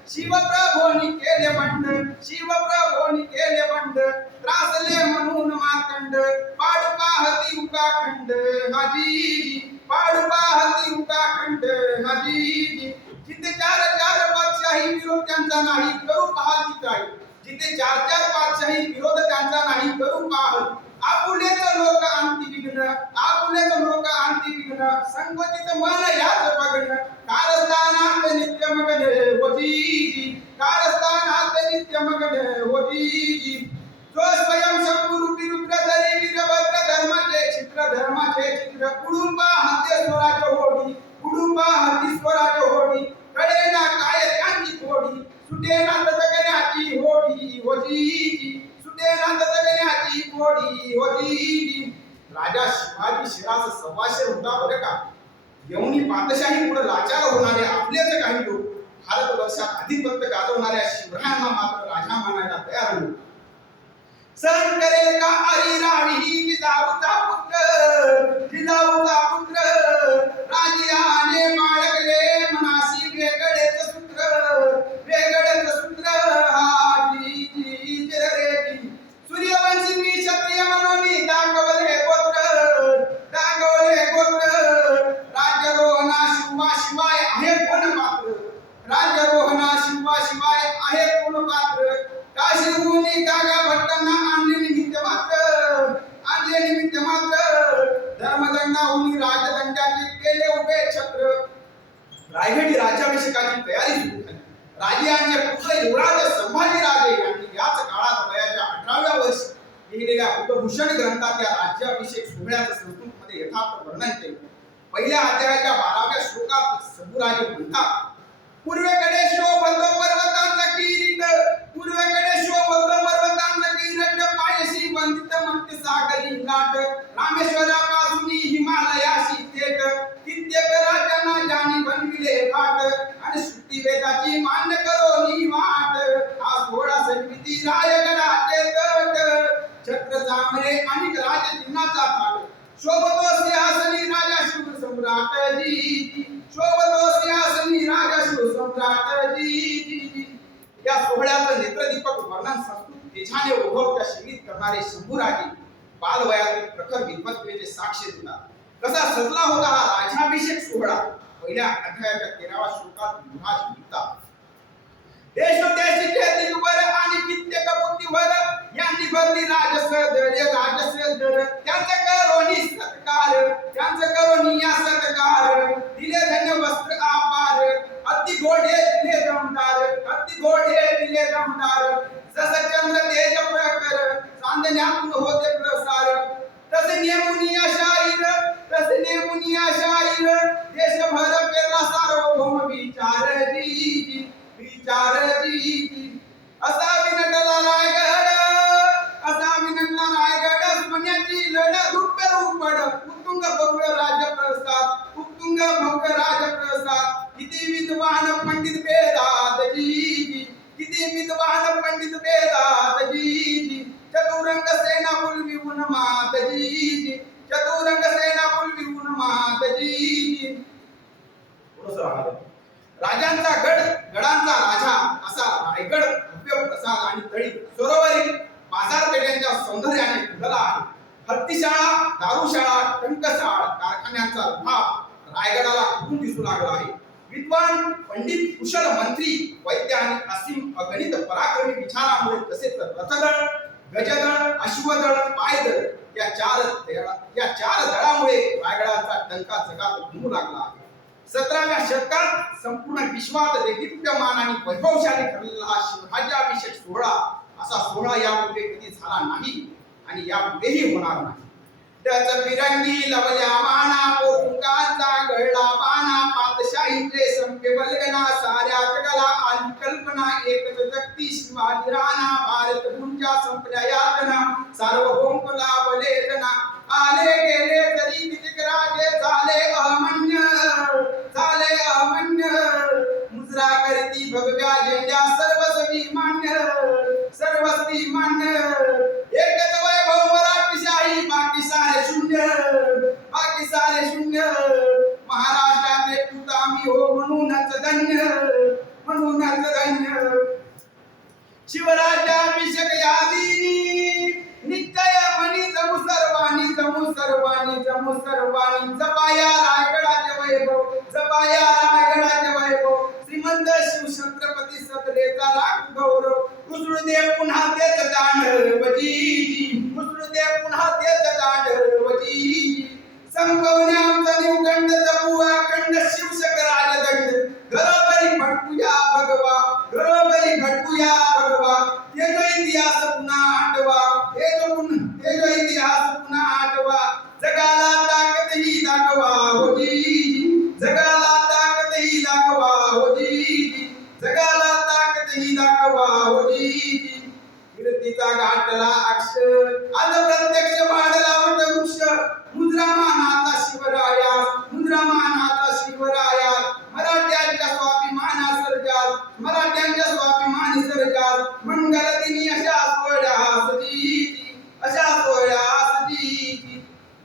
शिवप्रभोनी केले बंड त्रासले म्हणून मार्तंड पाडुपाहती उकाखंड हाजी जिथे चार पातशाही विरोध त्यांचा नाही करू पाहती काय जिथे चार पातशाही विरोध त्यांचा नाही करू पाहत आपुलेच लोक आणती विघ्न संकोचित मन याच बघण कारस्थानात नित्य मगन होती जो स्वयं शंभू रूपी रुद्र धरी वीरभद्र धर्माचे चित्र कुडुंबा हत्या स्वराज्य होडी कळे ना काय त्यांची थोडी सुटे ना जगण्याची होडी होती राजा शिवाजी शिराचा सव्वाशे होता बरं का येऊनी पातशाही पुढे लाचार होणारे आपलेच काही लोक भारतवर्षात अधिपत्य गाजवणाऱ्या शिवरायांना मात्र राजा मानायला तयार नव्हते सहन करेल का अरी राणी जिजाऊचा पुत्र राजियाने बाळगले मनासी वेगळेच सूत्र हाजी सूर्यवंशी मी क्षत्रिय म्हणून दाखवले गोत्र राज्यारोहणा शिवाशिवाय आहे कोण पात्र काशीहून कागा भट्टांना आणले निमित्त मात्र धर्मदंडाहून राजदंडाची केले उभे छत्र रायगडी राज्याभिषेकाची तयारी सुरू झाली राजे यांचे पुत्र युवराज संभाजी राजे यांनी याच काळात वयाच्या 18व्या वर्षी लिहिलेल्या बुद्धभूषण ग्रंथात या राज्याभिषेक सोहळ्याचं संस्कृतमध्ये यथार्थ वर्णन केलं. पहिल्या अध्यायाच्या 12व्या श्लोकात शंभूराजे म्हणतात, पूर्वेकडे शोभतो पर्वतांचा किरीट, पूर्वेकडे शोभतो पर्वतांचा किरीट, पायशी वंदित मत्स्य सागरी लाट, रामेश्वरापासून हिमालयाशी थेट, कित्येक राजांना ज्यांनी बनविले घाट, आणि श्रुती वेदाची मान्य करो वाट, हा सोहळा सजविती रायगडाचे तट, छत्र चामरे आणि राजचिन्हाचा थाट, शोभतो सिंहासनी राजा शिव सम्राट जी, शोभतो सिंहासनी राजा शिव सम्राट जी. या सोहळ्याचं नेत्रदीपक वर्णन संस्कृत तेजाने ओघवत्या शैलीत करणारे शंभूराजे बालवयातील प्रखर विद्वत्तेचे साक्ष देतात. कसा सजला होता हा राज्याभिषेक सोहळा. पहिल्या अध्यायाच्या 13व्या श्लोकात युवराज लिहितात, देशोदेशीचे दिलवर आणि कित्येक बुद्धिवर यांनी भरली राजसदर, त्यांचं करोनी सत्कार, त्यांचं करोनी या सत्कार, दिले धन्य वस्त्र आभार, अति घोडे दिले दमदार, अति घोडे दिले दमदार, जसं चंद्र तेज प्रखर, चांदण्यातून होते प्रसार, तसे नेमुनिया शाहीर, तसे नेमुनिया शाहीर, देशभर पेरला सार्वभौम विचार जी, विचार जी. असा विनटला रायगड, असा विनटला रायगड, सोन्याची लढ रूप रूपड, उत्तुंग भव्य राजप्रसाद, उत्तुंग भव्य राजप्रसाद, किती विद्वान पंडित वेदात जी, किती विद्वान पंडित वेदात जी, चतुरंग सेना फुलविऊन मात जी, चतुरंग सेना फुलविऊन मात जी. राजांचा गड, गडांचा राजा असा रायगड भव्य प्रसाद आणि तळी सरोवरी बाजारपेठांच्या सौंदर्याने फुलला आहे. हत्तीशाळा, दारूशाळा, टंकशाळा, कारखान्यांचा भाग रायगडाला उठून दिसू लागला आहे. विद्वान, पंडित, कुशल मंत्री, वैद्य आणि असीम अगणित पराक्रमी विचारामुळे तसेच रथदळ, गजदळ, अश्वदळ, पायदळ या चार दळामुळे रायगडाचा टंका जगात घुमू लागला आहे. 17व्या शतकात संपूर्ण विश्वात देदीप्यमान आणि वैभवशाली ठरलेला हा शिवराज्याभिषेक सोहळा असा सोहळा यापुढे कधी झाला नाही आणि यापुढेही होणार नाही. त्याच फिरंगी लवल्या माना, पोरुंगाचा गळला बाणा, पातशाहीचे संपे वल्गना, साऱ्या जगाला आली कल्पना, एकच जगती शिवाजी राणा, भारत गुंजा संपल्या यातना, सार्वभौम लाभले जना, आले गेले तरी कितीक राजे झाले अहमन्य, झाले अहमन्य, मुजरा करती भगव्या झेंड्या सर्वस्वी मान्य, सर्वस्वी मान्य, एकच वैभव मराठीशाही, बाकी सारे शून्य, बाकी सारे शून्य, महाराष्ट्रातले पूत आम्ही हो म्हणूनच धन्य, म्हणूनच धन्य. शिवराज्याभिषेक यादी निश्चय मनी जमू सर्वानी, जमू सर्वानी, जमू सर्वानी, जपाया रायगडाचे वैभव, जपाया रायगडाचे वैभव, श्रीमंत शिव छत्रपती सदरेचा लाख गौरव, उसळू दे पुन्हा तेच दांडवजी, उसळू दे पुन्हा तेच दांडवजी. संपवणे आमचा निवगंड, जपू अखंड शिवशक राजदंड, घरोघरी भटकूया भगवा, घरोघरी भटकूया भगवा, हे जो इतिहास पुन्हा आठवा, हे जो इतिहास पुन्हा आठवा, जगाला ताकद ही दाखवा होती, जगाला ताकद ही दाखवा होती, जगाला ताकद ही दाखवा होती. कीर्तीचा गाठला अक्षर, आज प्रत्यक्ष वाढला वटवृक्ष, मुद्रामानाचा शिवराया, मुद्रामानाचा शिवराया, मराठ्यांच्या स्वाभिमाना सर्जात, मराठ्यांच्या स्वाभिमानी सर्जात, मंगल दिनी अशा सोहळ्यासजी, अशा सोहळ्यासजी.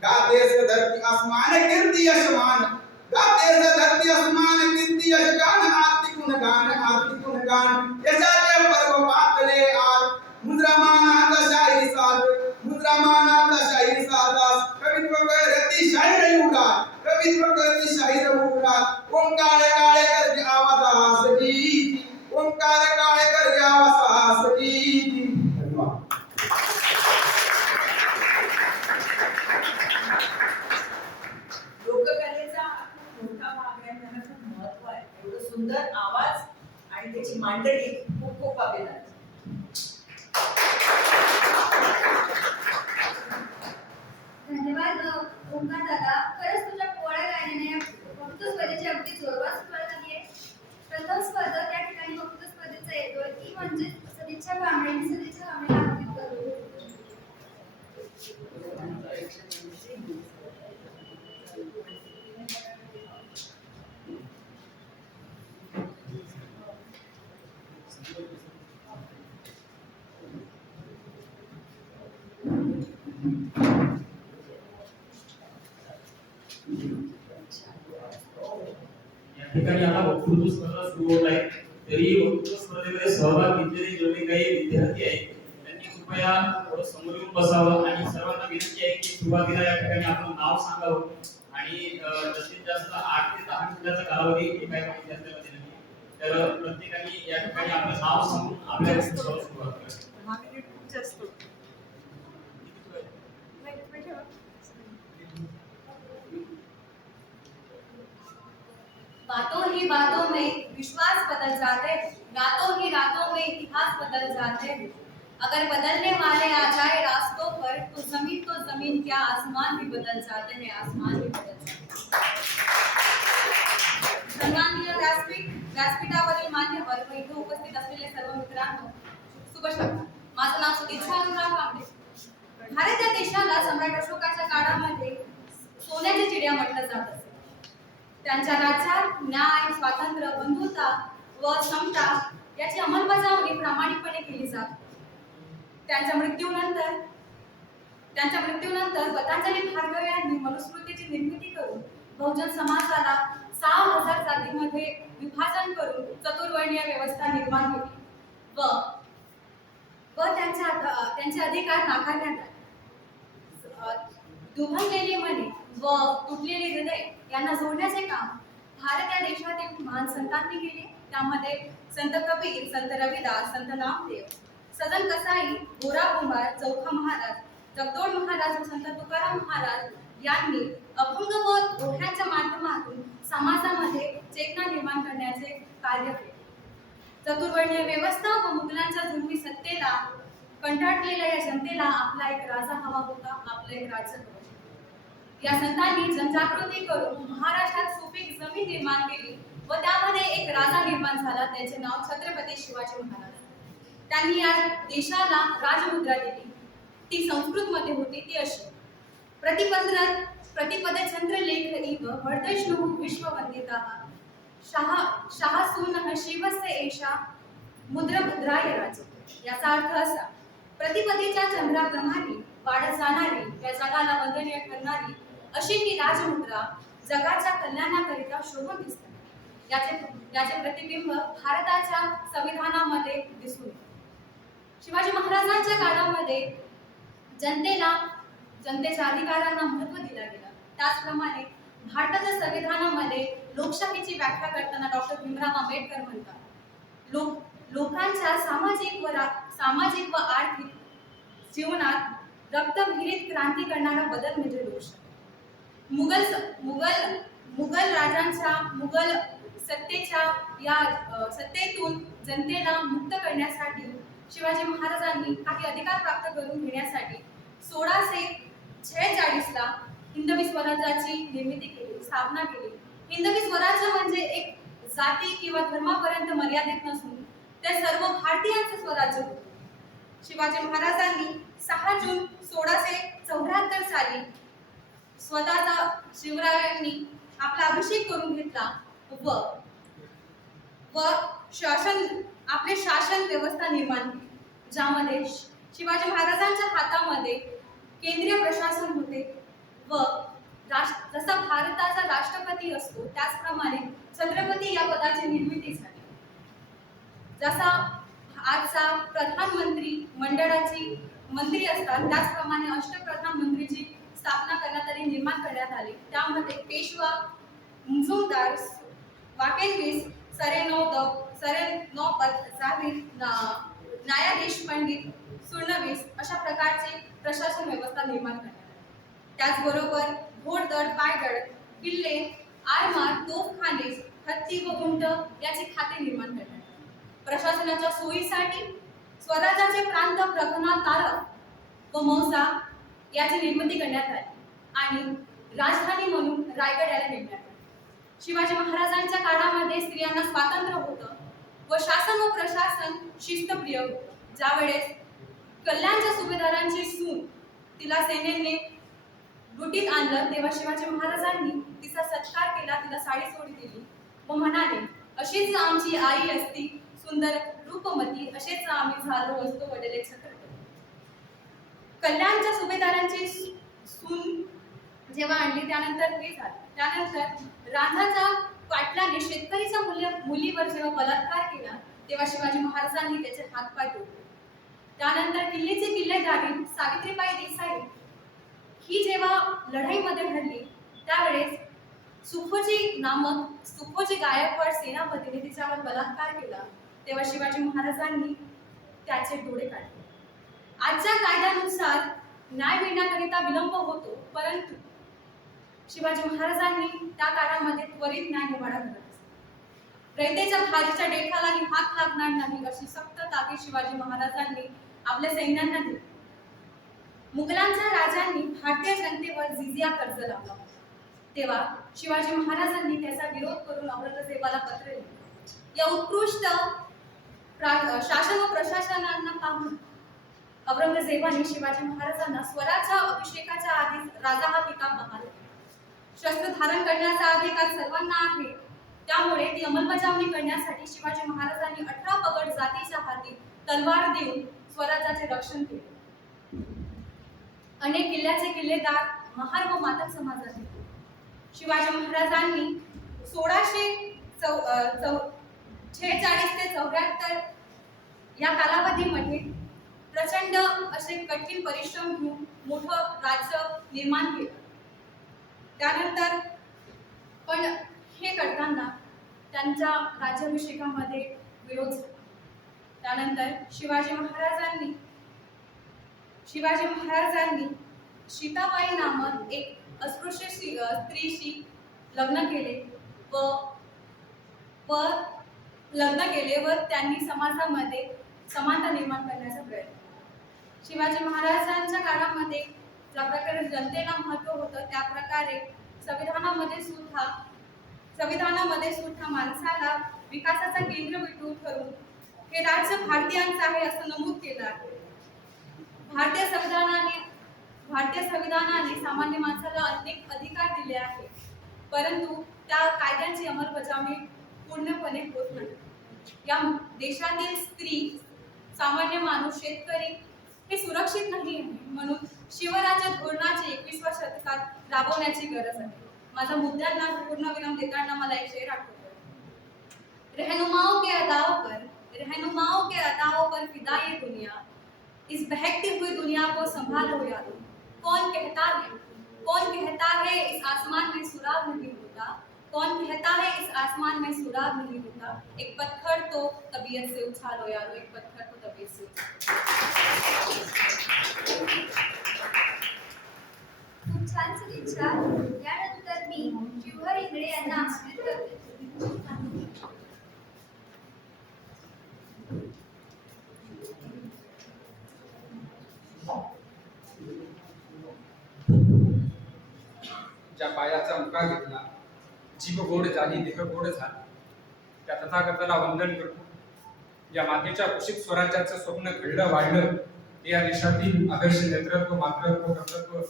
गातेस धरती आसमान कीर्ती यशमान, गातेस धरती आसमान कीर्ती यशगान, आरती गुणगान, आरती गुणगान, यशाचे पर्व पातले आज, मुद्रामानाचा शाहीर साज, मुद्रामानाचा शाहीर साज, कवित्व करती शाहीर उडाल, कवित्व करती शाहीर उडाल, ओंकार काळे करते आवाजासजी, ओंकार काळे करते आवाजासजी. धन्यवाद. लोककलेचा खूप मोठा भाग आहे, त्यांना खूप महत्व आहे. एवढं सुंदर आवाज आणि त्याची मांडणी खूप खूप अभिनंदन. धन्यवाद ओंकार दादा. खरंच तुझ्या पोळ्या गाण्याने वक्तृत्व स्पर्धेची अगदी जोरदार स्पर्धा झाली आहे. प्रथम स्पर्धा त्या ठिकाणी वक्तृत्व स्पर्धेचा येतोय ती म्हणजे सदिच्छा कांबळे आणि सदिच्छा कांबळेला आमंत्रित करू. या ठिकाणी आता वक्तृत्व स्पर्धा सुरू होत आहे. तरी वक्तृत्व स्पर्धेमध्ये सहभाग घेतलेले जेवढे काही विद्यार्थी आहेत त्यांनी कृपया थोडं समोर येऊन बसावं आणि सर्वांना विनंती आहे की सुरुवातीला या ठिकाणी आपलं नाव सांगावं आणि जास्तीत जास्त 8 ते 10 मिनिटाचा कालावधी एका विद्यार्थ्याला दिला आहे. तर प्रत्येकाने या ठिकाणी आपलं नाव सांगून आपल्या वक्तृत्वाला सुरुवात करावी. 10 मिनिट खूप जास्त. बातों ही बातों में विश्वास बदल जाते, रातों ही रातों में इतिहास बदल जाते. अगर बदलने वाले आ जाए रास्तों पर तो जमीन क्या आसमान भी बदल जाते हैं, आसमान भी बदल जाते हैं. सन्माननीय व्यासपीठावरील मान्यवर व इथे उपस्थित असलेले सर्व मित्रांनो, शुभ सकाळ. माझं नाव सदिच्छा कांबळे. भारत या देशाला सम्राट अशोकाच्या काळामध्ये सोन्याच्या चिड्या म्हटलं जात असे. त्यांच्या राज्यात न्याय, स्वातंत्र्य, बंधुता व समता याची अंमलबजावणी प्रामाणिकपणे केली जात. त्यांच्या मृत्यूनंतर पतंजली भार्गव यांनी मनुस्मृतीची निर्मिती करून बहुजन समाजाला 6000 जातींमध्ये विभाजन करून चतुर्वर्णीय व्यवस्था निर्माण केली व त्यांचे अधिकार नाकारण्यात आले. दुभंगलेली मने व तुटलेले हृदय यांना जोडण्याचे काम भारत या देशातील महान संतांनी केले. त्यामध्ये संत कबीर, संत रविदास, संत नामदेव, सदन कसाई, गोरा कुंभार, चौखा महाराज, जगदोड महाराज व संत तुकाराम महाराज यांनी अभंग व दोह्यांच्या माध्यमातून समाजामध्ये चेतना निर्माण करण्याचे कार्य केले. चतुर्वर्णीय व्यवस्था व मुघलांच्या जुलमी सत्तेला कंटाळलेल्या या जनतेला आपला एक राजा हवा होता, आपलं एक राज्य हवं. या संतांनी जनजागृती करून महाराष्ट्रात सुपीक जमीन निर्माण केली व त्यामध्ये एक राजा निर्माण झाला. त्याचे नाव छत्रपती शिवाजी महाराज. त्यांनी या देशाला राजमुद्रा दिली. ती संस्कृत मध्ये होती. ती अशी: प्रतिपद चंद्रलेख इव वर्धष्णु विश्ववंदितः शाहसूनः शिवस्य एषा मुद्राय राज. याचा अर्थ असा: प्रतिपदेच्या चंद्राप्रमाणे वाढत जाणारी, या जगाला वंदनीय ठरणारी अशी ही राजमुद्रा जगाच्या कल्याणाकरिता शोभून दिसते. याचे प्रतिबिंब भारताच्या संविधानामध्ये दिसून येते. शिवाजी महाराजांच्या काळामध्ये जनतेच्या अधिकारांना महत्त्व दिला गेला. त्याचप्रमाणे भारताच्या संविधानामध्ये लोकशाहीची व्याख्या करताना डॉक्टर भीमराव आंबेडकर म्हणतात, लोकांच्या सामाजिक व आर्थिक जीवनात रक्तभिरीत क्रांती करणारा बदल म्हणजे लोकशाही. मुघल सत्तेतून जनतेला मुक्त करण्यासाठी शिवाजी महाराजांनी काही अधिकार प्राप्त करून घेण्यासाठी 1646 ला हिंदवी स्वराज्याची निर्मिती केली, स्थापना केली. हिंदवी स्वराज्य म्हणजे एक जाती किंवा धर्मापर्यंत मर्यादित नसून ते सर्व भारतीयांचे स्वराज्य होते. शिवाजी महाराजांनी 6 जून 1674 साली स्वतःचा शिवरायांनी आपला अभिषेक करून घेतला व आपले शासन व्यवस्था निर्माण केली, ज्यामध्ये शिवाजी महाराजांच्या हातामध्ये केंद्रीय प्रशासन होते व जसा भारताचा राष्ट्रपती असतो त्याचप्रमाणे छत्रपती या पदाची निर्मिती झाली. जसा आजचा प्रधानमंत्री मंडळाची मंत्री असतात त्याचप्रमाणे अष्टप्रधान मंत्रीची स्थापना करण्यात आली, निर्माण करण्यात आली. त्यामध्ये पेशवा, मुजुमदार, वाकेनवीस, न्यायाधीश पंडित, सुर्णवीस अशा प्रकारचे प्रशासन व्यवस्था निर्माण करण्यात आली. त्याचबरोबर घोडदळ, पायदळ, किल्ले, आरमार, तोफखाने, हत्ती व उंट याची खाते निर्माण करण्यात आली. प्रशासनाच्या सोयीसाठी स्वराज्याचे प्रांत प्रगणा तारक व मौसा याची निर्मिती करण्यात आली. आणि राजधानी म्हणून रायगड याला नेमण्यात आले. शिवाजी महाराजांच्या काळामध्ये स्त्रियांना स्वातंत्र्य होतं व शासन व प्रशासन शिस्तप्रिय होतं. ज्यावेळेस कल्याणच्या सुभेदारांची सून तिला सेनेने लुटीत आणलं तेव्हा शिवाजी महाराजांनी तिचा सत्कार केला, तिला साडी सोडी दिली व म्हणाले, अशीच आमची आई असती सुंदर रूपमती, असेच आम्ही झालो असतो वडले छत्रपती. कल्याणच्या सुभेदारांची सून जेव्हा आणली त्यानंतर हे झालं. त्यानंतर रांझाच्या पाटलाने शेतकरीच्या मुलीवर जेव्हा बलात्कार केला तेव्हा शिवाजी महाराजांनी त्याचे हातपाय तोडले. त्यानंतर किल्ल्याचे किल्लेदारी सावित्रीबाई देसाई ही जेव्हा लढाईमध्ये घडली त्यावेळेस सुखोजी गायकवाड सेनापतीने तिच्यावर बलात्कार केला तेव्हा शिवाजी महाराजांनी त्याचे डोळे काढले. आजच्या कायद्यानुसार न्याय मिळण्याकरिता विलंब होतो, परंतु शिवाजी महाराजांनी त्या काळामध्ये त्वरित न्याय निवाडा करत असतात. रयतेच्या भाजीच्या डेठालाही हात लागणार नाही अशी सक्त ताकीद शिवाजी महाराजांनी आपल्या सैन्यांना दिली. मुघलांच्या राजांनी भारतीय जनतेवर जिझिया कर्ज लावला होता. तेव्हा शिवाजी महाराजांनी त्याचा विरोध करून औरंगजेबाला पत्र लिहिले. या उत्कृष्ट शासन व प्रशासनांना पाहून औरंगजेबाने शिवाजी महाराजांना स्वराज्य अभिषेकाच्या आधी राजा हा किताब बहाल. शस्त्र धारण करण्याचा अधिकार सर्वांना आहे, त्यामुळे ती अंमलबजावणी करण्यासाठी शिवाजी महाराजांनी 18 पगड जातीच्या हाती तलवार देऊन स्वराज्याचे रक्षण केले. अनेक किल्ल्याचे किल्लेदार महार व मातक समाजात होते. शिवाजी महाराजांनी 1646 ते 74 या कालावधीमध्ये प्रचंड असे कठीण परिश्रम घेऊन मोठं राज्य निर्माण केलं. त्यानंतर पण हे करताना त्यांच्या राज्याभिषेकामध्ये विरोध झाला. त्यानंतर शिवाजी महाराजांनी सीताबाई नामक एक अस्पृश्य स्त्रीशी लग्न केले व त्यांनी समाजामध्ये समानता निर्माण करण्याचा प्रयत्न. शिवाजी महाराजांच्या काळामध्ये ज्या प्रकारे जनतेला महत्त्व होतं त्या प्रकारे संविधानामध्ये सुद्धा माणसाला विकासाचा केंद्रबिंदू ठरवून हे राज्य भारतीयांचं आहे असं नमूद केलं आहे. भारतीय संविधानाने सामान्य माणसाला अनेक अधिकार दिले आहेत, परंतु त्या कायद्यांची अंमलबजावणी पूर्णपणे होत नाही. या देशातील स्त्री, सामान्य माणूस, शेतकरी हे सुरक्षित नाही आहे. म्हणून शिवराज्य धोरणाची 21व्या शतकात राबवण्याची गरज आहे. माझ्या मुद्द्यांना पूर्णविराम देताना मला एक शेर आठवतो. रहनुमाओं के अदाओं पर फिदा ये दुनिया, इस बहकती हुई दुनिया को संभालो यारो. कौन कहता है इस आसमान में सुराग नहीं होता, कौन कहता है इस आसमान में सुराग नहीं होता. एक पत्थर तो तबीयत से उछालो यारो, एक पत्थर तो तबीयत से उछालो. खूप छान सदिच्छा. यानंतर मी शिवहर इंगळे यांना आमंत्रित करते. ज्या पायाचा मुका घेतला, जीभ गोड झाली, देह गोड झाला, त्या तथागताला वंदन करतो. या मातेच्या कुशीत स्वराज्याचं स्वप्न घडलं वाढलं ते या देशातील आदर्श नेतृत्व, मातृत्व, कर्तृत्व,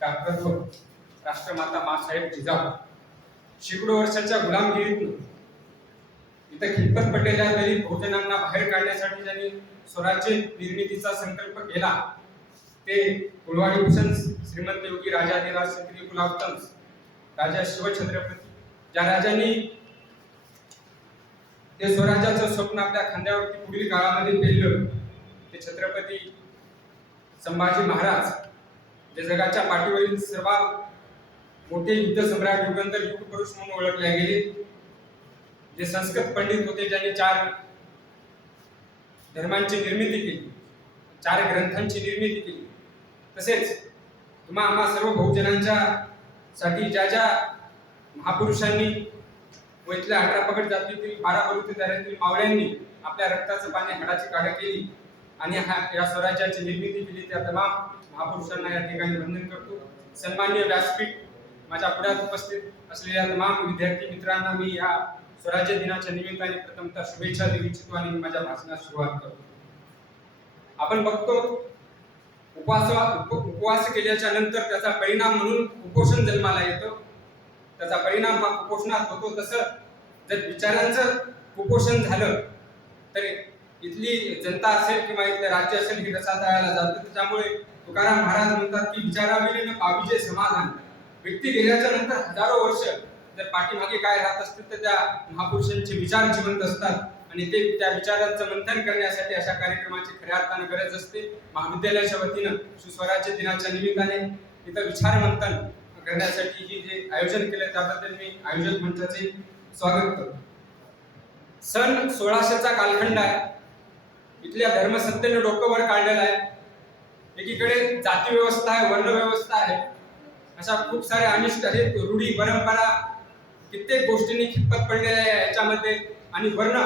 डाक्टरत्व राष्ट्रमाता मासाहेब जिजाऊ शेकडो वर्षाच्या गुलामगिरीतून इथं खितपत पडलेल्या गरीब बहुजनांना बाहेर काढण्यासाठी ज्यांनी स्वराज्य निर्मितीचा संकल्प केला ते कुलवाडी भूषण श्रीमंत योगी राजाधिराज क्षत्रिय कुलावतंस राजा शिवछत्रपती, ज्या राजांनी ते स्वराज्याचं स्वप्न आपल्या खांद्यावरती पुढील काळामध्ये पेललं ते छत्रपती संभाजी महाराज, जे जगाच्या पाठीवरील सर्वात मोठे युद्ध सम्राट, युगंधर, युग पुरुष म्हणून ओळखले गेले, जे संस्कृत पंडित होते, ज्यांनी 4 धर्मांची निर्मिती केली, 4 ग्रंथांची निर्मिती केली. तसेच तुम्हा आम्हा सर्व बहुजनांच्या साठी ज्या महापुरुषांनी व इथल्या 18 पगड जातीतील 12 बलुतेदारातील मावळ्यांनी आपल्या रक्ताचं पाणी हाडाची काढ केली आणि या स्वराज्याची निर्मिती केली, त्या तमाम महापुरुषांना या ठिकाणी वंदन करतो. सन्माननीय व्यासपीठ, माझ्या पुढ्यात उपस्थित असलेल्या तमाम विद्यार्थी मित्रांना मी या स्वराज्य दिनाच्या निमित्ताने प्रथमतः शुभेच्छा देऊ इच्छितो आणि माझ्या भाषणास सुरुवात करतो. आपण बघतो उपवास केल्याच्या नंतर त्याचा परिणाम म्हणून कुपोषण जन्माला येतो. त्याचा परिणाम हा कुपोषणात होतो. तसं जर विचारांचं कुपोषण झालं तर इथली जनता असेल किंवा इथलं राज्य असेल ही रसातळाला जातं. त्याच्यामुळे तुकाराम महाराज म्हणतात की विचाराविने पाविजे समाधान. व्यक्ती गेल्याच्या नंतर हजारो वर्ष जर पाठीमागे काय राहत असतील तर त्या महापुरुषांचे विचार जिवंत असतात आणि ते त्या विचारांचं मंथन करण्यासाठी अशा कार्यक्रमाची खऱ्या अर्थानं गरज असते. महाविद्यालयाच्या वतीनं सुस्वराज्य दिनाच्या निमित्ताने इथं विचार मंथन करण्यासाठी ही जे आयोजन केलं त्याबद्दल मी आयोजक मंचाचे स्वागत करतो. सन 1600चा कालखंड आहे. इथल्या धर्मसत्तेने डोकं वर काढलेलं आहे. एकीकडे जाती व्यवस्था आहे, वर्ण व्यवस्था आहे, अशा खूप साऱ्या अनिष्ट आहेत, रूढी परंपरा कित्येक गोष्टींनी खितपत पडलेल्या आहे याच्यामध्ये. आणि वर्ण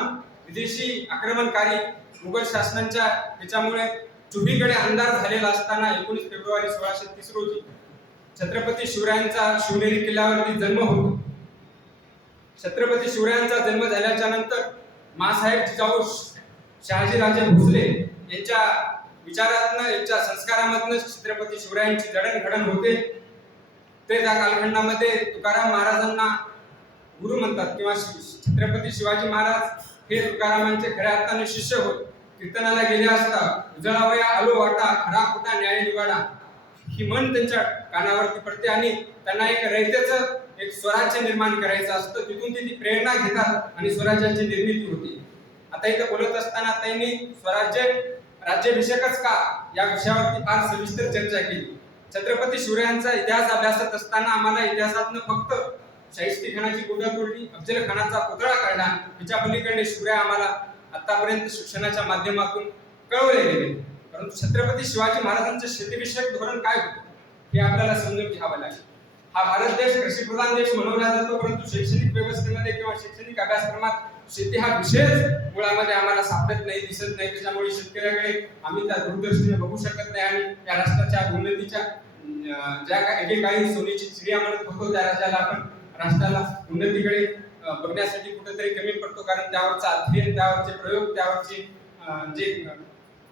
विदेशी आक्रमणकारी मुघल शासनांच्या ह्याच्यामुळे चुकीकडे अंधार झालेला असताना 19 फेब्रुवारी 1630 रोजी छत्रपती शिवरायांचा शिवनेरी किल्ल्यावरती जन्म होतो. छत्रपती शिवरायांचा जन्म झाल्याच्या नंतर माँसाहेब जिजाऊ शहाजीराजे भोसले यांच्या विचारातनं, यांच्या संस्कारामधनं छत्रपती शिवरायांची जडणघडण होते. ते त्या कालखंडामध्ये तुकाराम महाराजांना गुरु म्हणतात किंवा छत्रपती शिवाजी महाराज हे तुकारामांचे खऱ्या अर्थाने शिष्य होत. कीर्तनाला गेले असता उजळावया आलो वाटा, खरा खोटा न्याय निवाडा ही म्हण त्यांच्या कानावरती पडते आणि त्यांना एक रयतेचं एक स्वराज्य निर्माण करायचं असतं. तिथून ती प्रेरणा घेतात आणि स्वराज्याची निर्मिती होते. आता इथं बोलत असताना त्यांनी स्वराज्य राज्याभिषेकच का या विषयावरती फार सविस्तर चर्चा केली. छत्रपती शिवरायांचा इतिहास अभ्यासत असताना आम्हाला इतिहासातनं फक्त शाहिस्ती खानाची गोदा तोडली, अफजल खानाचा पुतळा काढला, हिच्या पलीकडे शिवराय आम्हाला आतापर्यंत शिक्षणाच्या माध्यमातून कळवले गेले. परंतु छत्रपती शिवाजी महाराजांचं शेतीविषयक धोरण काय होतं हे आपल्याला समजून घ्यावं लागेल. हा भारत देश कृषीप्रधान देश म्हणवला जातो, परंतु शैक्षणिक व्यवस्थेमध्ये किंवा शैक्षणिक अभ्यासक्रमात शेती हा विषयच मुळामध्ये आम्हाला सापडत नाही, दिसत नाही. त्याच्यामुळे शेतकऱ्याकडे आम्ही त्या दूरदृष्टीने बघू शकत नाही आणि या राष्ट्राच्या उन्नतीच्या ज्या एकेकाळी सोनेची चिडिया म्हणत होतो त्या राज्याला आपण राष्ट्राला उन्नतीकडे बघण्यासाठी कुठेतरी कमी पडतो. कारण त्यावरचा अध्ययन, त्यावरचे प्रयोग, त्यावरची जे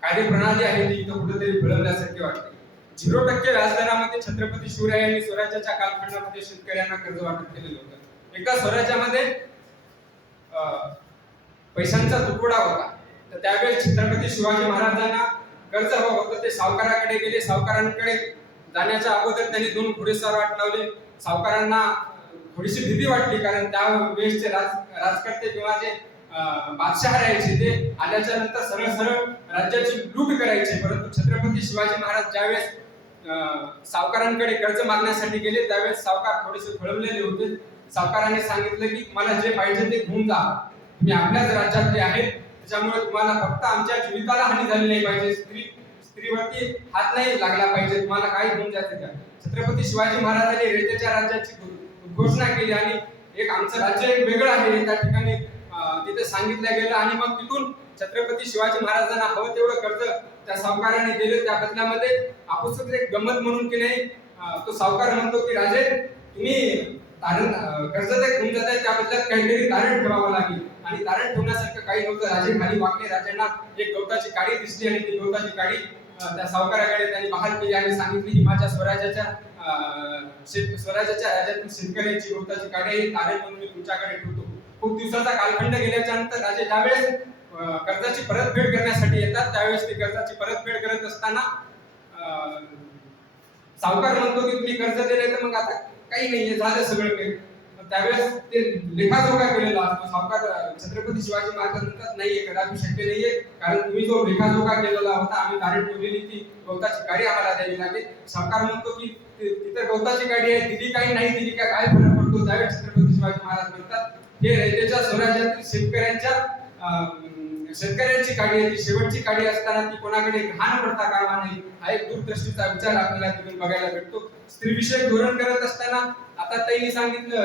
कार्यप्रणाली आहे ती इथं कुठेतरी फळवल्यासारखी वाटते. 0% व्याजदरामध्ये छत्रपती शिवरायांनी स्वराज्याच्या कालखंडामध्ये शेतकऱ्यांना कर्ज वाटप केलेलं होतं. एका स्वराज्यामध्ये पैशांचा तुटवडा होता. तर त्यावेळेस छत्रपती शिवाजी महाराजांना कर्ज हवं होतं. ते सावकाराकडे गेले. सावकारांकडे जाण्याच्या अगोदर त्यांनी 2 घोडेस्वार वाट लावले. सावकारांना थोडीशी भीती वाटली कारण त्या वेळेसचे राजकर्ते किंवा जे बादशाह राहायचे ते आल्याच्या नंतर सरळ सरळ राज्याची लूट करायचे. परंतु छत्रपती शिवाजी महाराज ज्यावेळेस सावकारांकडे कर्ज मागण्यासाठी गेले त्यावेळेस सावकार थोडेसे फळवलेले होते. सावकारांनी सांगितलं की तुम्हाला जे पाहिजे ते घेऊन जा, तुम्ही आपल्याच राज्यातले आहेत, त्याच्यामुळे तुम्हाला फक्त आमच्या जीविताला हानी झाली नाही पाहिजे, स्त्रीवरती हात नाही लागला पाहिजे, तुम्हाला काय घेऊन जायचं का. छत्रपती शिवाजी महाराजांनी रयतेच्या राज्याची घोषणा केली आणि एक आमचं राज्य एक वेगळं आहे त्या ठिकाणी तिथे सांगितलं गेलं. आणि मग तिथून छत्रपती शिवाजी महाराजांना हवं तेवढं कर्ज त्या सावकाराने दिलं. त्या बदल्यामध्ये आपुसच एक गंमत म्हणून की नाही तो सावकार म्हणतो की राजे तुम्ही तारण कर्ज ते घेऊन जात आहे त्या बदल्यात काहीतरी तारण ठेवावं लागेल. आणि तारण ठेवण्यासारखं काही नव्हतं. राजे खाली वाकले. राजांना एक गवताची काडी दिसली आणि ती गवताची काडी त्या सावकाराकडे त्यांनी बहाल केली आणि सांगितली की माझ्या स्वराज्याच्या राज्यातील शेतकऱ्यांची गवताची काडी तारण म्हणून मी तुमच्याकडे ठेवतो. खूप दिवसाचा कालखंड गेल्याच्या नंतर राजे ज्यावेळेस कर्जाची परतफेड करण्यासाठी येतात त्यावेळेस ते कर्जाची परतफेड करत असताना सावकार म्हणतो की तुम्ही कर्ज दिले तर मग आता काही नाहीये, झालं सगळं काही. त्यावेळेस ते लेखाजोखा केलेला असतो. सावकार छत्रपती शिवाजी महाराज म्हणतात नाहीये, कदापि शक्य नाहीये, कारण तुम्ही जो लेखाजोखा केलेला होता आम्ही तारण ठेवलेली ती गवताची काडी आम्हाला द्यावी लागेल. सावकार म्हणतो की तिथे गवताची काडी आहे, दिली काही नाही दिली काय फरक पडतो. त्यावेळेस छत्रपती शिवाजी महाराज म्हणतात हे रयतेच्या स्वराज्यातील शेतकऱ्यांची काडी आहे, ती शेवटची काडी असताना ती कोणाकडे घाण पडता कामा नाही. हा एक दूरदृष्टीचा विचार आपल्याला तिथून बघायला भेटतो. स्त्रीविषयक धोरण करत असताना आता त्यांनी सांगितलं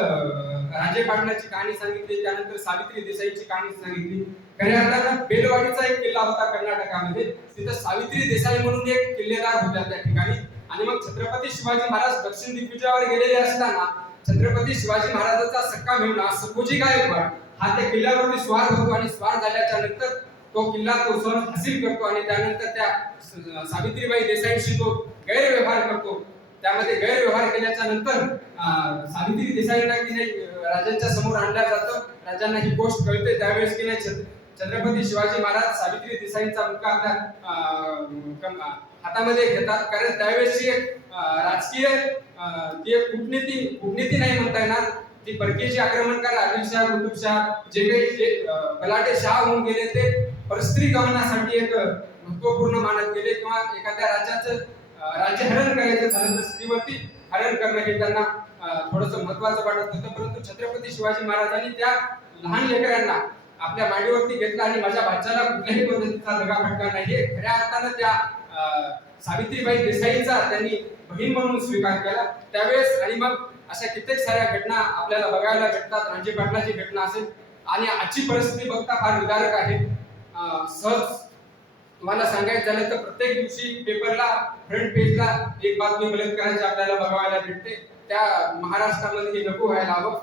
राजे पाटलाची कहाणी सांगितली, त्यानंतर सावित्री देसाईची कहाणी सांगितली. खऱ्या अर्थानं बेलवाडीचा एक किल्ला होता कर्नाटकामध्ये, तिथं सावित्री देसाई म्हणून एक किल्लेदार होत्या त्या ठिकाणी आणि मग छत्रपती शिवाजी महाराज दक्षिण दिग्विजयावर गेलेले असताना छत्रपती शिवाजी महाराजांचा सक्का मेहुणा सखोजी गायकवाड हा त्या किल्ल्यावरती स्वार होतो आणि स्वार झाल्याच्या नंतर तो किल्ला तो सहज हसील करतो आणि त्यानंतर त्या सावित्रीबाई देसाईंशी तो गैरव्यवहार करतो. त्यामध्ये गैरव्यवहार केल्याच्या नंतर सावित्री देसाईंना की नाही राजांच्या समोर आणल्या जातं. राजांना ही गोष्ट कळते. त्यावेळेस की नाही छत्रपती शिवाजी महाराज सावित्री देसाईंचा मुका आपल्या हातामध्ये घेतात, कारण त्यावेळेसची एक राजकीय ती एक कूटनीती नाही म्हणता येणार, ती परकीय आक्रमणकार आदिलशाह कुतुबशाह जे काही बलाढ्य शाह होऊन गेले ते परस्त्री गमनासाठी एक महत्वपूर्ण मानत गेले, किंवा एखाद्या राज्याचं राज्यहरण करायचं झालं तर स्त्रीवरती हरण करणं हे त्यांना थोडंसं महत्वाचं वाटत होतं. परंतु छत्रपती शिवाजी महाराजांनी त्या लहान लेकरांना आपल्या मांडीवरती घेतला आणि माझ्या भाच्याला कुठल्याही पद्धतीचा दगा फटका नाही, खऱ्या अर्थानं त्या सावित्रीबाई देसाईंचा त्यांनी बहीण म्हणून स्वीकार केला त्यावेळेस. आणि मग अशा कित्येक साऱ्या घटना आपल्याला बघायला भेटतात. राजे पाटलाची घटना असेल आणि आजची परिस्थिती बघता फार विदारक आहे. सहज तुम्हाला सांगायचं झालं तर प्रत्येक दिवशी पेपरला फ्रंट पेजला एक बातमी बलात्काराची आपल्याला बघायला भेटते. त्या महाराष्ट्रामध्ये हे नको व्हायला हवं.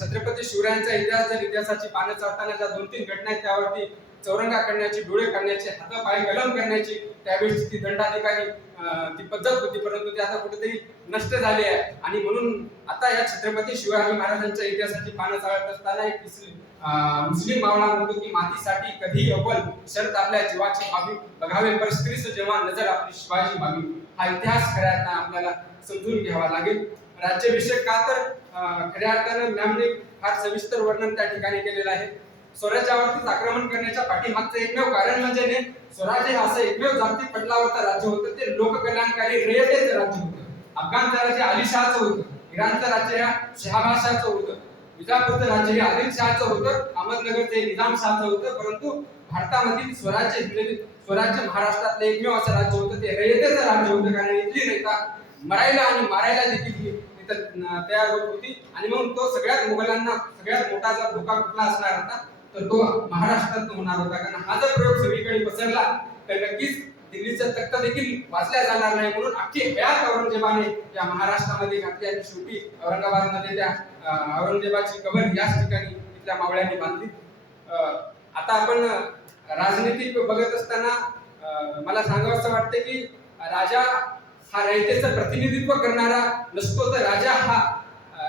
छत्रपती शिवरायांचा इतिहास जर इतिहासाची पानं चालताना ज्या 2-3 घटना आहेत त्यावरती चौरंगा करण्याची, डोळे काढण्याची, हात पाय कलम करण्याची त्यावेळेस ती दंडाधिकारी ती पद्धत होती, परंतु ती आता कुठेतरी नष्ट झाली आहे. आणि म्हणून आता या छत्रपती शिवाजी महाराजांच्या इतिहासाची पानं चालत असताना एक मुस्लिम मावळा म्हणतो की मातीसाठी कधी अव्वल शर्त आपल्या जीवाची भावी बघावे परस्त्रीस जेव्हा नजर आपली शिवाजी भावी. हा इतिहास खऱ्या अर्थानं आपल्याला समजून घ्यावा लागेल. राज्याभिषेक का तर खऱ्या अर्थानं मॅमने फार सविस्तर वर्णन त्या ठिकाणी केलेलं आहे. स्वराज्यावरतीच आक्रमण करण्याच्या पाठीमागचं एकमेव कारण म्हणजे स्वराज्य हे असं एकमेव जागतिक पटलावरचं राज्य होतं, ते लोककल्याणकारी रयतेचं राज्य होतं. अफगाणचं राज्य अलीशाहचं होतं, इराणचं राज्य ह्या शहाबाशाचं होतं, विजापूरचं राज्य हे आदिलशहाचं होतं, अहमदनगरचं निजामशाहचं होतं. परंतु भारतामधील स्वराज्य महाराष्ट्रातलं एकमेव असं राज्य होतं, ते रयतेचं राज्य होतं, कारण इथली रयता मरायला आणि मारायला देखील तयार होत होती. आणि म्हणून तो सगळ्यात मुघलांना सगळ्यात मोठा जर धोका कुठला असणार होता तर तो महाराष्ट्रात होणार होता, कारण हा जर प्रयोग सगळीकडे पसरला तर नक्कीच दिल्लीचं तख्त देखील वाचल्या जाणार नाही. म्हणून अख्खी हयात औरंगजेबाने या महाराष्ट्रामध्ये घातली आणि शेवटी औरंगाबादमध्ये त्या औरंगजेबाची कबर याच ठिकाणी इथल्या मावळ्यांनी बांधली. आता आपण राजनीतिक बघत असताना मला सांगावंसं वाटतं की राजा हा रयतेचं प्रतिनिधित्व करणारा नसतो, तर राजा हा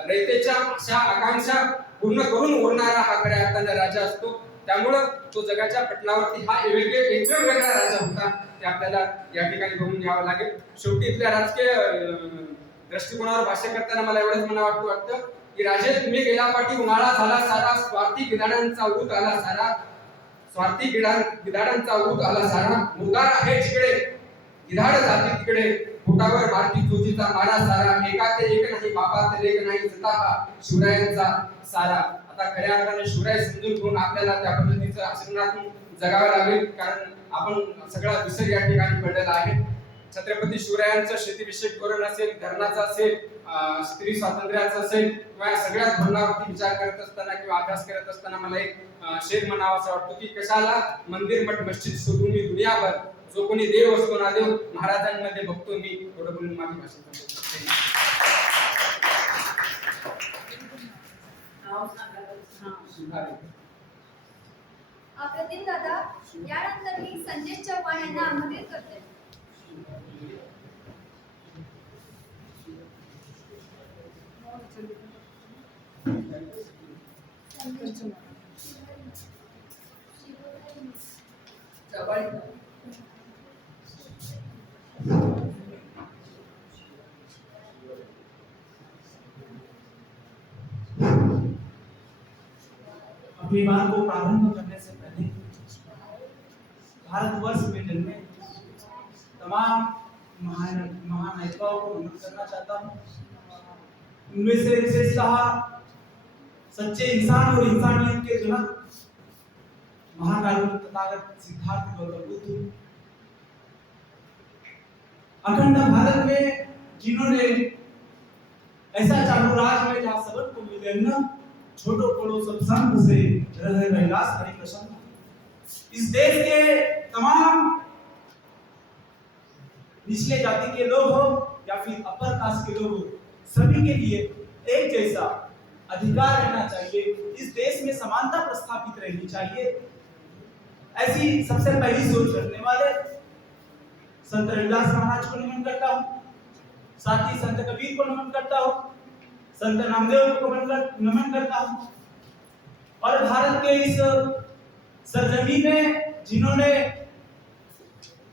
रयतेच्या आशा आकांक्षा पूर्ण करून उरणारा हा खऱ्या अर्थानं राजा असतो. त्यामुळं तो जगाच्या पटलावरती हा एकमेव वेगळा राजा होता, ते आपल्याला या ठिकाणी बघून घ्यावं लागेल. शेवटी इथल्या राजकीय दृष्टिकोनावर भाष्य करताना मला एवढंच म्हणावं वाटतं की राजे तुम्ही गेला पाठी उन्हाळा झाला सारा, स्वार्थी गिधाडांचा ऊत आला सारा, स्वार्थी गिधाडांचा ऊत आला सारा, मुरदार आहे जिकडे गिधाड जाती तिकडे, पोटावर भारती चोचीचा मारा सारा, एकाचे एक नाही बापाचे लेख नाही सता हा शिवरायांचा सारा. आता खऱ्या अर्थाने शिवराय समजून घेऊन आपल्याला त्या पद्धतीचं आचरणातून जगावं लागेल, कारण आपण सगळा विसर या ठिकाणी पडलेला आहे. छत्रपती शिवरायांचं शेतीविषयक धोरण असेल, धर्माचं असेल, स्त्री स्वातंत्र्याचं असेल, किंवा सगळ्याच धोरणावरती विचार करत असताना किंवा अभ्यास करत असताना मला एक शेर म्हणावा असं वाटतो की कशाला मंदिर मठ मस्जिद शोधून मी दुनियाभर, जो कोणी देव असतो ना देव महाराजांमध्ये बघतो मी. थोडं बोलून माझी भाषा अप्रतिम दादा, यानंतर मी संजय चव्हाण यांना आमंत्रित करते. अभियान को प्रारंभ करने से पहले भारतवर्ष में जन्मे तमाम महानायकों को नमन करना चाहता हूँ। उनमें से विशेषतः सच्चे इंसान और इंसानियत के जनक महाकारुण्य तथागत सिद्धार्थ गौतम बुद्ध, अखंड भारत में जिन्होंने ऐसा चालू राज में जहाँ सबक को मिले न छोटो बड़ो सब संग से रहे कैलाश हरि प्रसन्न, इस देश के तमाम निचले जाति के लोग हो या फिर अपर कास्ट के लोग हो, सभी के लिए एक जैसा अधिकार रहना चाहिए। इस देश में समानता प्रस्थापित रहनी चाहिए। ऐसी सबसे पहली सोच रखने वाले संत रविदास महाराज को नमन करता हूँ, साथ ही संत कबीर को नमन करता हूँ, संत नामदेव को नमन करता हूँ। और भारत के इस सरजमी में जिन्होंने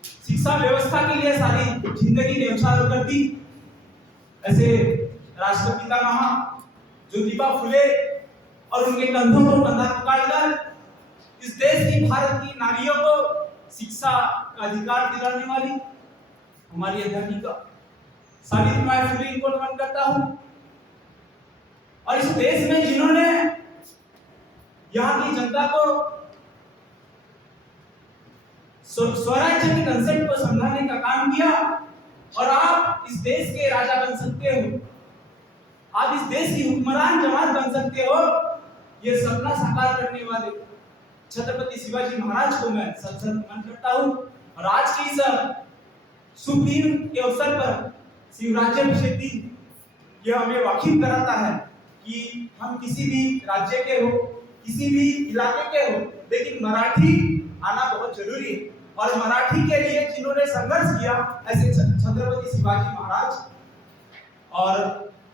शिक्षा व्यवस्था के लिए सारी जिंदगी न्यौछावर कर दी, ऐसे राष्ट्रपिता महा ज्योतिबा फुले और उनके कंधों को कंधा पकड़कर इस देश की, भारत की नारियों को शिक्षा का अधिकार दिलाने वाली हमारी अध्यापिका सावित्रीबाई फुले को नमन करता हूँ। और इस देश में जिन्होंने यहाँ की जनता को स्वराज्य के कंसेप्ट को समझाने का काम किया, और आप इस देश के राजा बन सकते हो, आप इस देश की हुक्मरान जमात बन सकते हो, ये सपना साकार करने वाले छत्रपति शिवाजी महाराज को मैं सत नमन करता हूँ। और आज की इस शुभ दिन के अवसर पर शिवराज्याभिषेक दिन यह हमें वाकिफ कराता है कि हम किसी भी राज्य के हो, किसी भी इलाके के हो, लेकिन मराठी आना बहुत जरूरी है। और मराठी के लिए जिन्होंने संघर्ष किया, ऐसे छत्रपति शिवाजी महाराज। और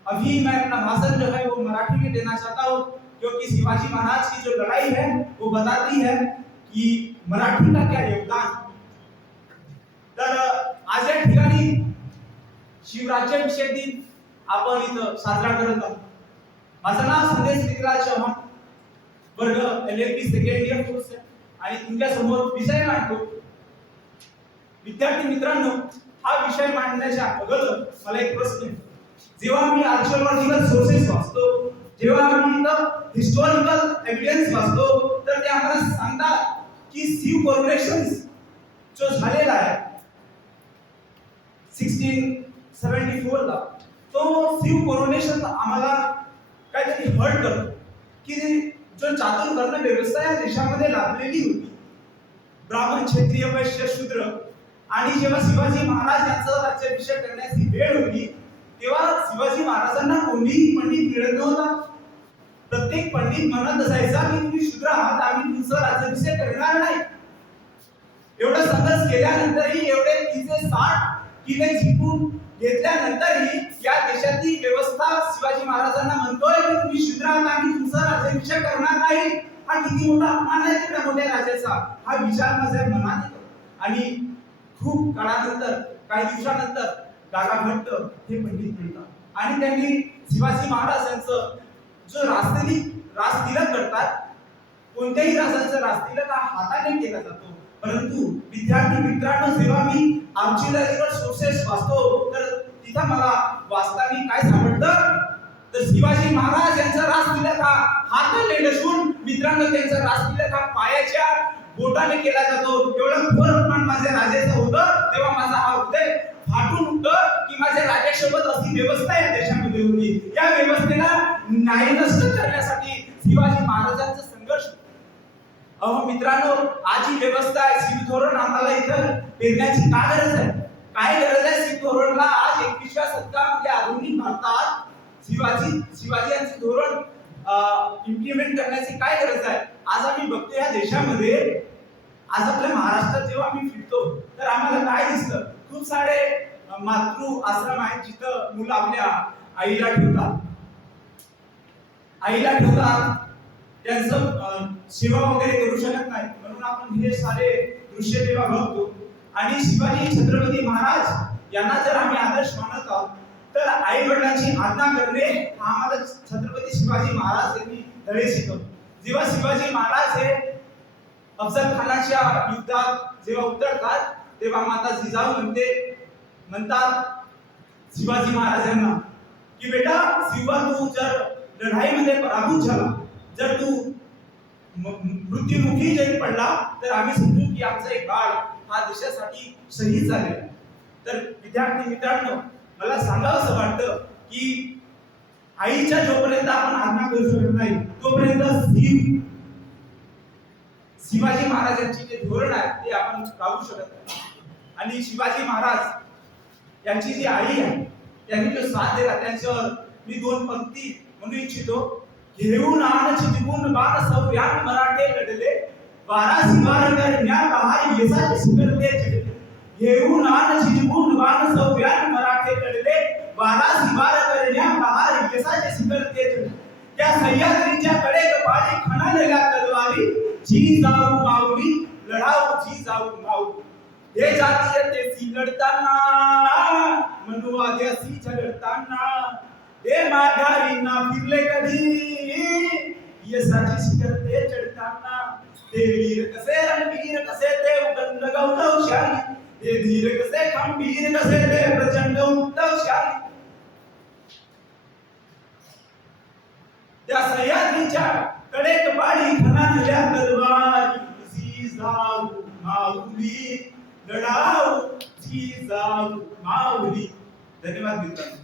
अभी मैं अपना भाषण जो है वो मराठी में देना चाहता हूँ, क्योंकि शिवाजी महाराज की जो लड़ाई है वो बताती है कि मराठी का क्या योगदान। तर आज या ठिकाणी शिवराज्याभिषेक दिन आपण इथं साजरा करत आहोत। माझं नाव संदेश विक्रांत चव्हाण, वर्ग LLB सेकंड इयर कोर्स आहे, आणि तुमच्या समोर विषय मांडतो। विद्यार्थी मित्रांनो, हा विषय मांडण्याच्या अगोदर मला एक प्रश्न आहे। जेव्हा मी आर्किओलॉजिकल सोर्सेस वाचतो, जेव्हा मी हिस्टॉरिकल एव्हिडन्स वाचतो, तर ते आम्हाला सांगतात की शिव कोरोनेशन जो झालेला आहे 1674 ला, तो शिव कोरोनेशन आम्हाला काहीतरी हर्ट करतो की जो चातुर्वर्ण व्यवस्था या देशामध्ये लाभलेली होती, ब्राह्मण, क्षत्रिय, वैश्य, शूद्र, आणि जेव्हा शिवाजी महाराज यांचा राज्याभिषेक करण्याची वेळ होती, तेव्हा शिवाजी महाराजांना कोणीही पंडित मिळत नव्हता। प्रत्येक पंडित म्हणत असायचा की तुम्ही शूद्र आहात, आम्ही तुमचा राज्याभिषेक करणार नाही। एवढा संघर्ष केल्यानंतरही, एवढे 360 किल्ले जिंकून घेतल्यानंतरही या देशाची व्यवस्था शिवाजी महाराजांना म्हणतोय की तुम्ही शूद्र आहात, आम्ही तुमचा राज्याभिषेक करणार नाही। हा किती मोठा अपमान आहे त्या मोठ्या राजाचा, हा विचार माझ्या मनात येतो। आणि खूप काळानंतर, काही दिवसानंतर दादा भट्ट हे पंडित म्हणतात आणि त्यांनी शिवाजी महाराज यांचं जो रासतिलक करतात, कोणत्याही राजाचं रासतिलक हा हाताने केला जातो, परंतु विद्यार्थी मित्रांनो, जेव्हा मी आर्किओलॉजिकल सोर्सेस वाचतो, तर तिथं मला वाचताना काय सापडतं, तर शिवाजी महाराज यांचा रासतिलक हा हाताने नसून मित्रांनो त्यांचा रासतिलक हा पायाच्या बोटाने केला जातो। एवढं घोर अपमान माझ्या राजाचं होतं, तेव्हा माझा हा हृदय फाटून उठतं की माझ्या राजासोबत अशी व्यवस्था या देशामध्ये होती। या व्यवस्थेला नायनष्ट करण्यासाठी शिवाजी महाराजांचा संघर्ष। अहो मित्रांनो, आज ही व्यवस्था आहे, शिव धोरण आम्हाला इथं पेरण्याची का गरज आहे? काय गरज आहे शिव धोरणला? आज 21व्या शतकामध्ये आधुनिक भारतात शिवाजी यांचे धोरण इम्प्लिमेंट करण्याची काय गरज आहे? आज आम्ही बघतो या देशामध्ये, आज आपल्या महाराष्ट्रात जेव्हा आम्ही फिरतो तर आम्हाला काय दिसतं, खूप सारे मातृ आश्रम आहेत जिथं मुलं आपल्या आईला ठेवतात, त्यांचं सेवा वगैरे करू शकत नाही, म्हणून आपण हे सारे दृश्य तेव्हा बघतो। आणि शिवाजी छत्रपती महाराज यांना जर आम्ही आदर्श मानत आहोत, तर आई वडिलांची आज्ञा करणे हा आम्हाला छत्रपती शिवाजी महाराज यांनी धडे शिकवले। जेव्हा शिवाजी महाराज हे अफजल खानाच्या युद्धात जेव्हा उतरतात, तेव्हा माता जिजाऊ म्हणतात शिवाजी महाराजांना की बेटा शिवा, तू जर लढाईमध्ये पराभूत झाला, जर तू मृत्युमुखी जरी पडला, तर आम्ही समजू की आमचा एक बाळ हा देशासाठी शहीद झालेला। तर विद्यार्थी मित्रांनो, मला सांगावंसं वाटतं की आईच्या जोपर्यंत आपण आज्ञा करू शकत नाही, तोपर्यंत शिवाजी महाराजांची जे धोरण आहे ते आपण राहू शकत नाही। आणि शिवाजी महाराज यांची जी आई आहे त्यांनी जो साथ दिला त्यांच्यावर मी दोन पंक्ती म्हणू इच्छितो. घेऊन आण चितकून बाण सौर्यान मराठे लढले, 12 सिंगार करण्या बहार यशाचे शिखर ते चढले. घेऊन आण चितकून बाण सौर्यान मराठे लढले, 12 सिंगार करण्या बहार यशाचे शिखर ते चढले. त्या सह्याद्रीच्या कडेक पाणी खणालेल्या तलवारी, जी जाऊ माऊली लढाऊ जी जाऊ माऊली. हे जातीयतेशी लढताना मनुवाद्याशी झगडताना, हे माघारी ना फिरले कधी यशाची शिखर ते चढताना. ते वीर कसे रणवीर कसे ते उदंड गौरवशाली, ते धीर कसे खंबीर कसे ते प्रचंड उत्तवशाली. त्या सह्याद्रीच्या कडेक पाणी खणालेल्या तलवारी, जी जाऊ माऊली लढाऊ जी जाऊ माऊली. धन्यवाद मित्रांनो.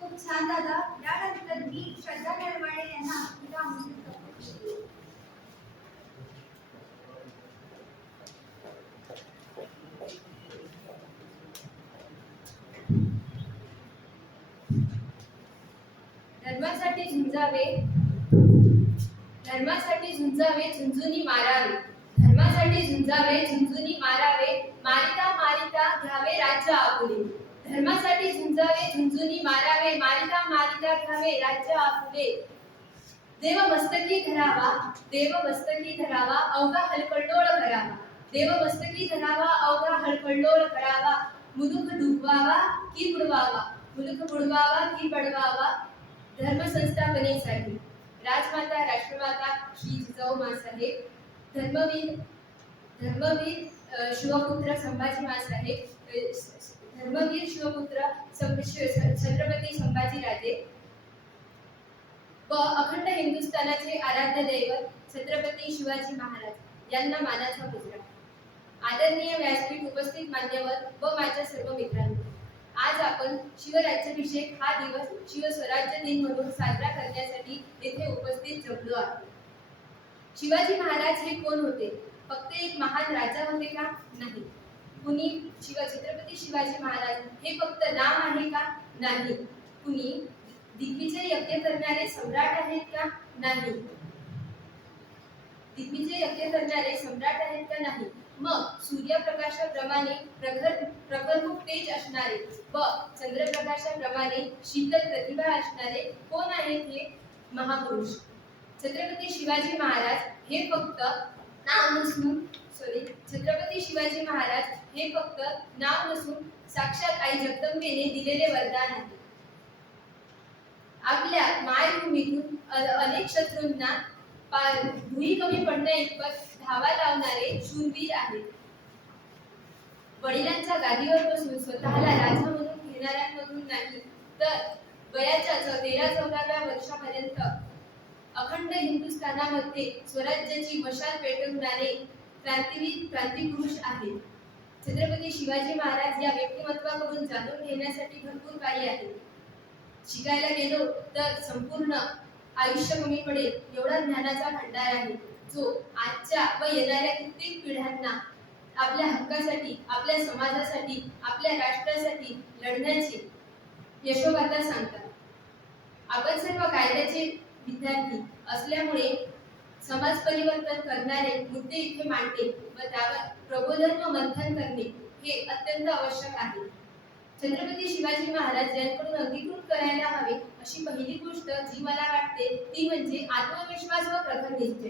खूप छान दादा. यानंतर मी श्रद्धा नरवाडे यांना आपल्याला आमंत्रित करते. धर्मासाठी झुंजावे, धर्मासाठी झुंजावे झुंजुनी मारावे, धर्मासाठी झुंजावे झुंजुनी मारावे, मारिता मारिता घ्यावे राज्य आपुले. धर्मासाठी झुंजावे झुंजुनी मारावे, मारिता मारिता घ्यावे राज्य आपुले. देव मस्तकी धरावा, देव मस्तकी धरावा, अवघा हलकल्लोळ करावा, देव मस्तकी धरावा, अवघा हलकल्लोळ करावा. मुलुक डुबवावा की बुडवावा, मुलुक बुडवावा की बडवावा. धर्म संस्थापनेसाठी राजमाता राष्ट्रमाता श्री जिजाऊ माँसाहेब, धर्मवीर धर्मवीर शिवपुत्र संभाजी माँसाहेब, धर्मवीर शिवपुत्र छत्रपती संभाजीराजे व अखंड हिंदुस्थानाचे आराध्य दैवत छत्रपती शिवाजी महाराज यांना मानाचा मुजरा. आदरणीय व्यासपीठ उपस्थित मान्यवर व माझ्या सर्व मित्रांनो, आज आपण शिवराज्याभिषेक हा दिवस शिवस्वराज्य दिन म्हणून साजरा करण्यासाठी येथे उपस्थित जमलो आहोत. शिवाजी महाराज हे कोण होते? फक्त एक महान राजा होते का? नाही. कुणी छत्रपती शिवाजी महाराज हे फक्त नाव आहे का? नाही. कुणी दिग्विजय यज्ञ करणारे सम्राट आहेत का? नाही. दिग्विजय यज्ञ करणारे सम्राट आहेत का? नाही. मग सूर्यप्रकाशाप्रमाणे प्रखररूप तेज असणारे व चंद्रप्रकाशाप्रमाणे शीतल प्रतिभा असणारे कोण आहेत? हे महापुरुष छत्रपती शिवाजी महाराज हे फक्त नाव नसून छत्रपती शिवाजी महाराज हे फक्त नाव नसून साक्षात आई जगदंबेने दिलेले वरदान आहे. आपल्या मायभूमीतून अनेक शत्रूंना भुई कमी पडण्या इतपत धावा लावणारे शूरवीर आहेत. वडिलांच्या गादीवर बसून स्वतःला राजा म्हणून घेणाऱ्यांमधून नाही, तर वयाच्या 13-14व्या वर्षापर्यंत अखंड हिंदुस्थानामध्ये स्वराज्याची मशाल पेटवणारे क्रांतिपुरुष आहेत. छत्रपती शिवाजी महाराज या व्यक्तिमत्वाकडून जाणून घेण्यासाठी भरपूर काही आहे. शिकायला गेलो तर संपूर्ण आयुष्य कमी पडेल एवढा ज्ञानाचा भंडार आहे, जो आजच्या व येणाऱ्या कित्येक पिढ्यांना आपल्या हक्कासाठी, आपल्या समाजासाठी, आपल्या राष्ट्रासाठी लढण्याची यशोगाथा सांगतात. आपण सर्व कायद्याचे विद्यार्थी असल्यामुळे समाज परिवर्तन करणारे मुद्दे इथे मांडणे व त्यावर प्रबोधन व मंथन करणे हे अत्यंत आवश्यक आहे. छत्रपती शिवाजी महाराज यांकडून अंगीकृत करायला हवे अशी पहिली गोष्ट जी मला वाटते ती म्हणजे आत्मविश्वास व प्रखर निश्चय.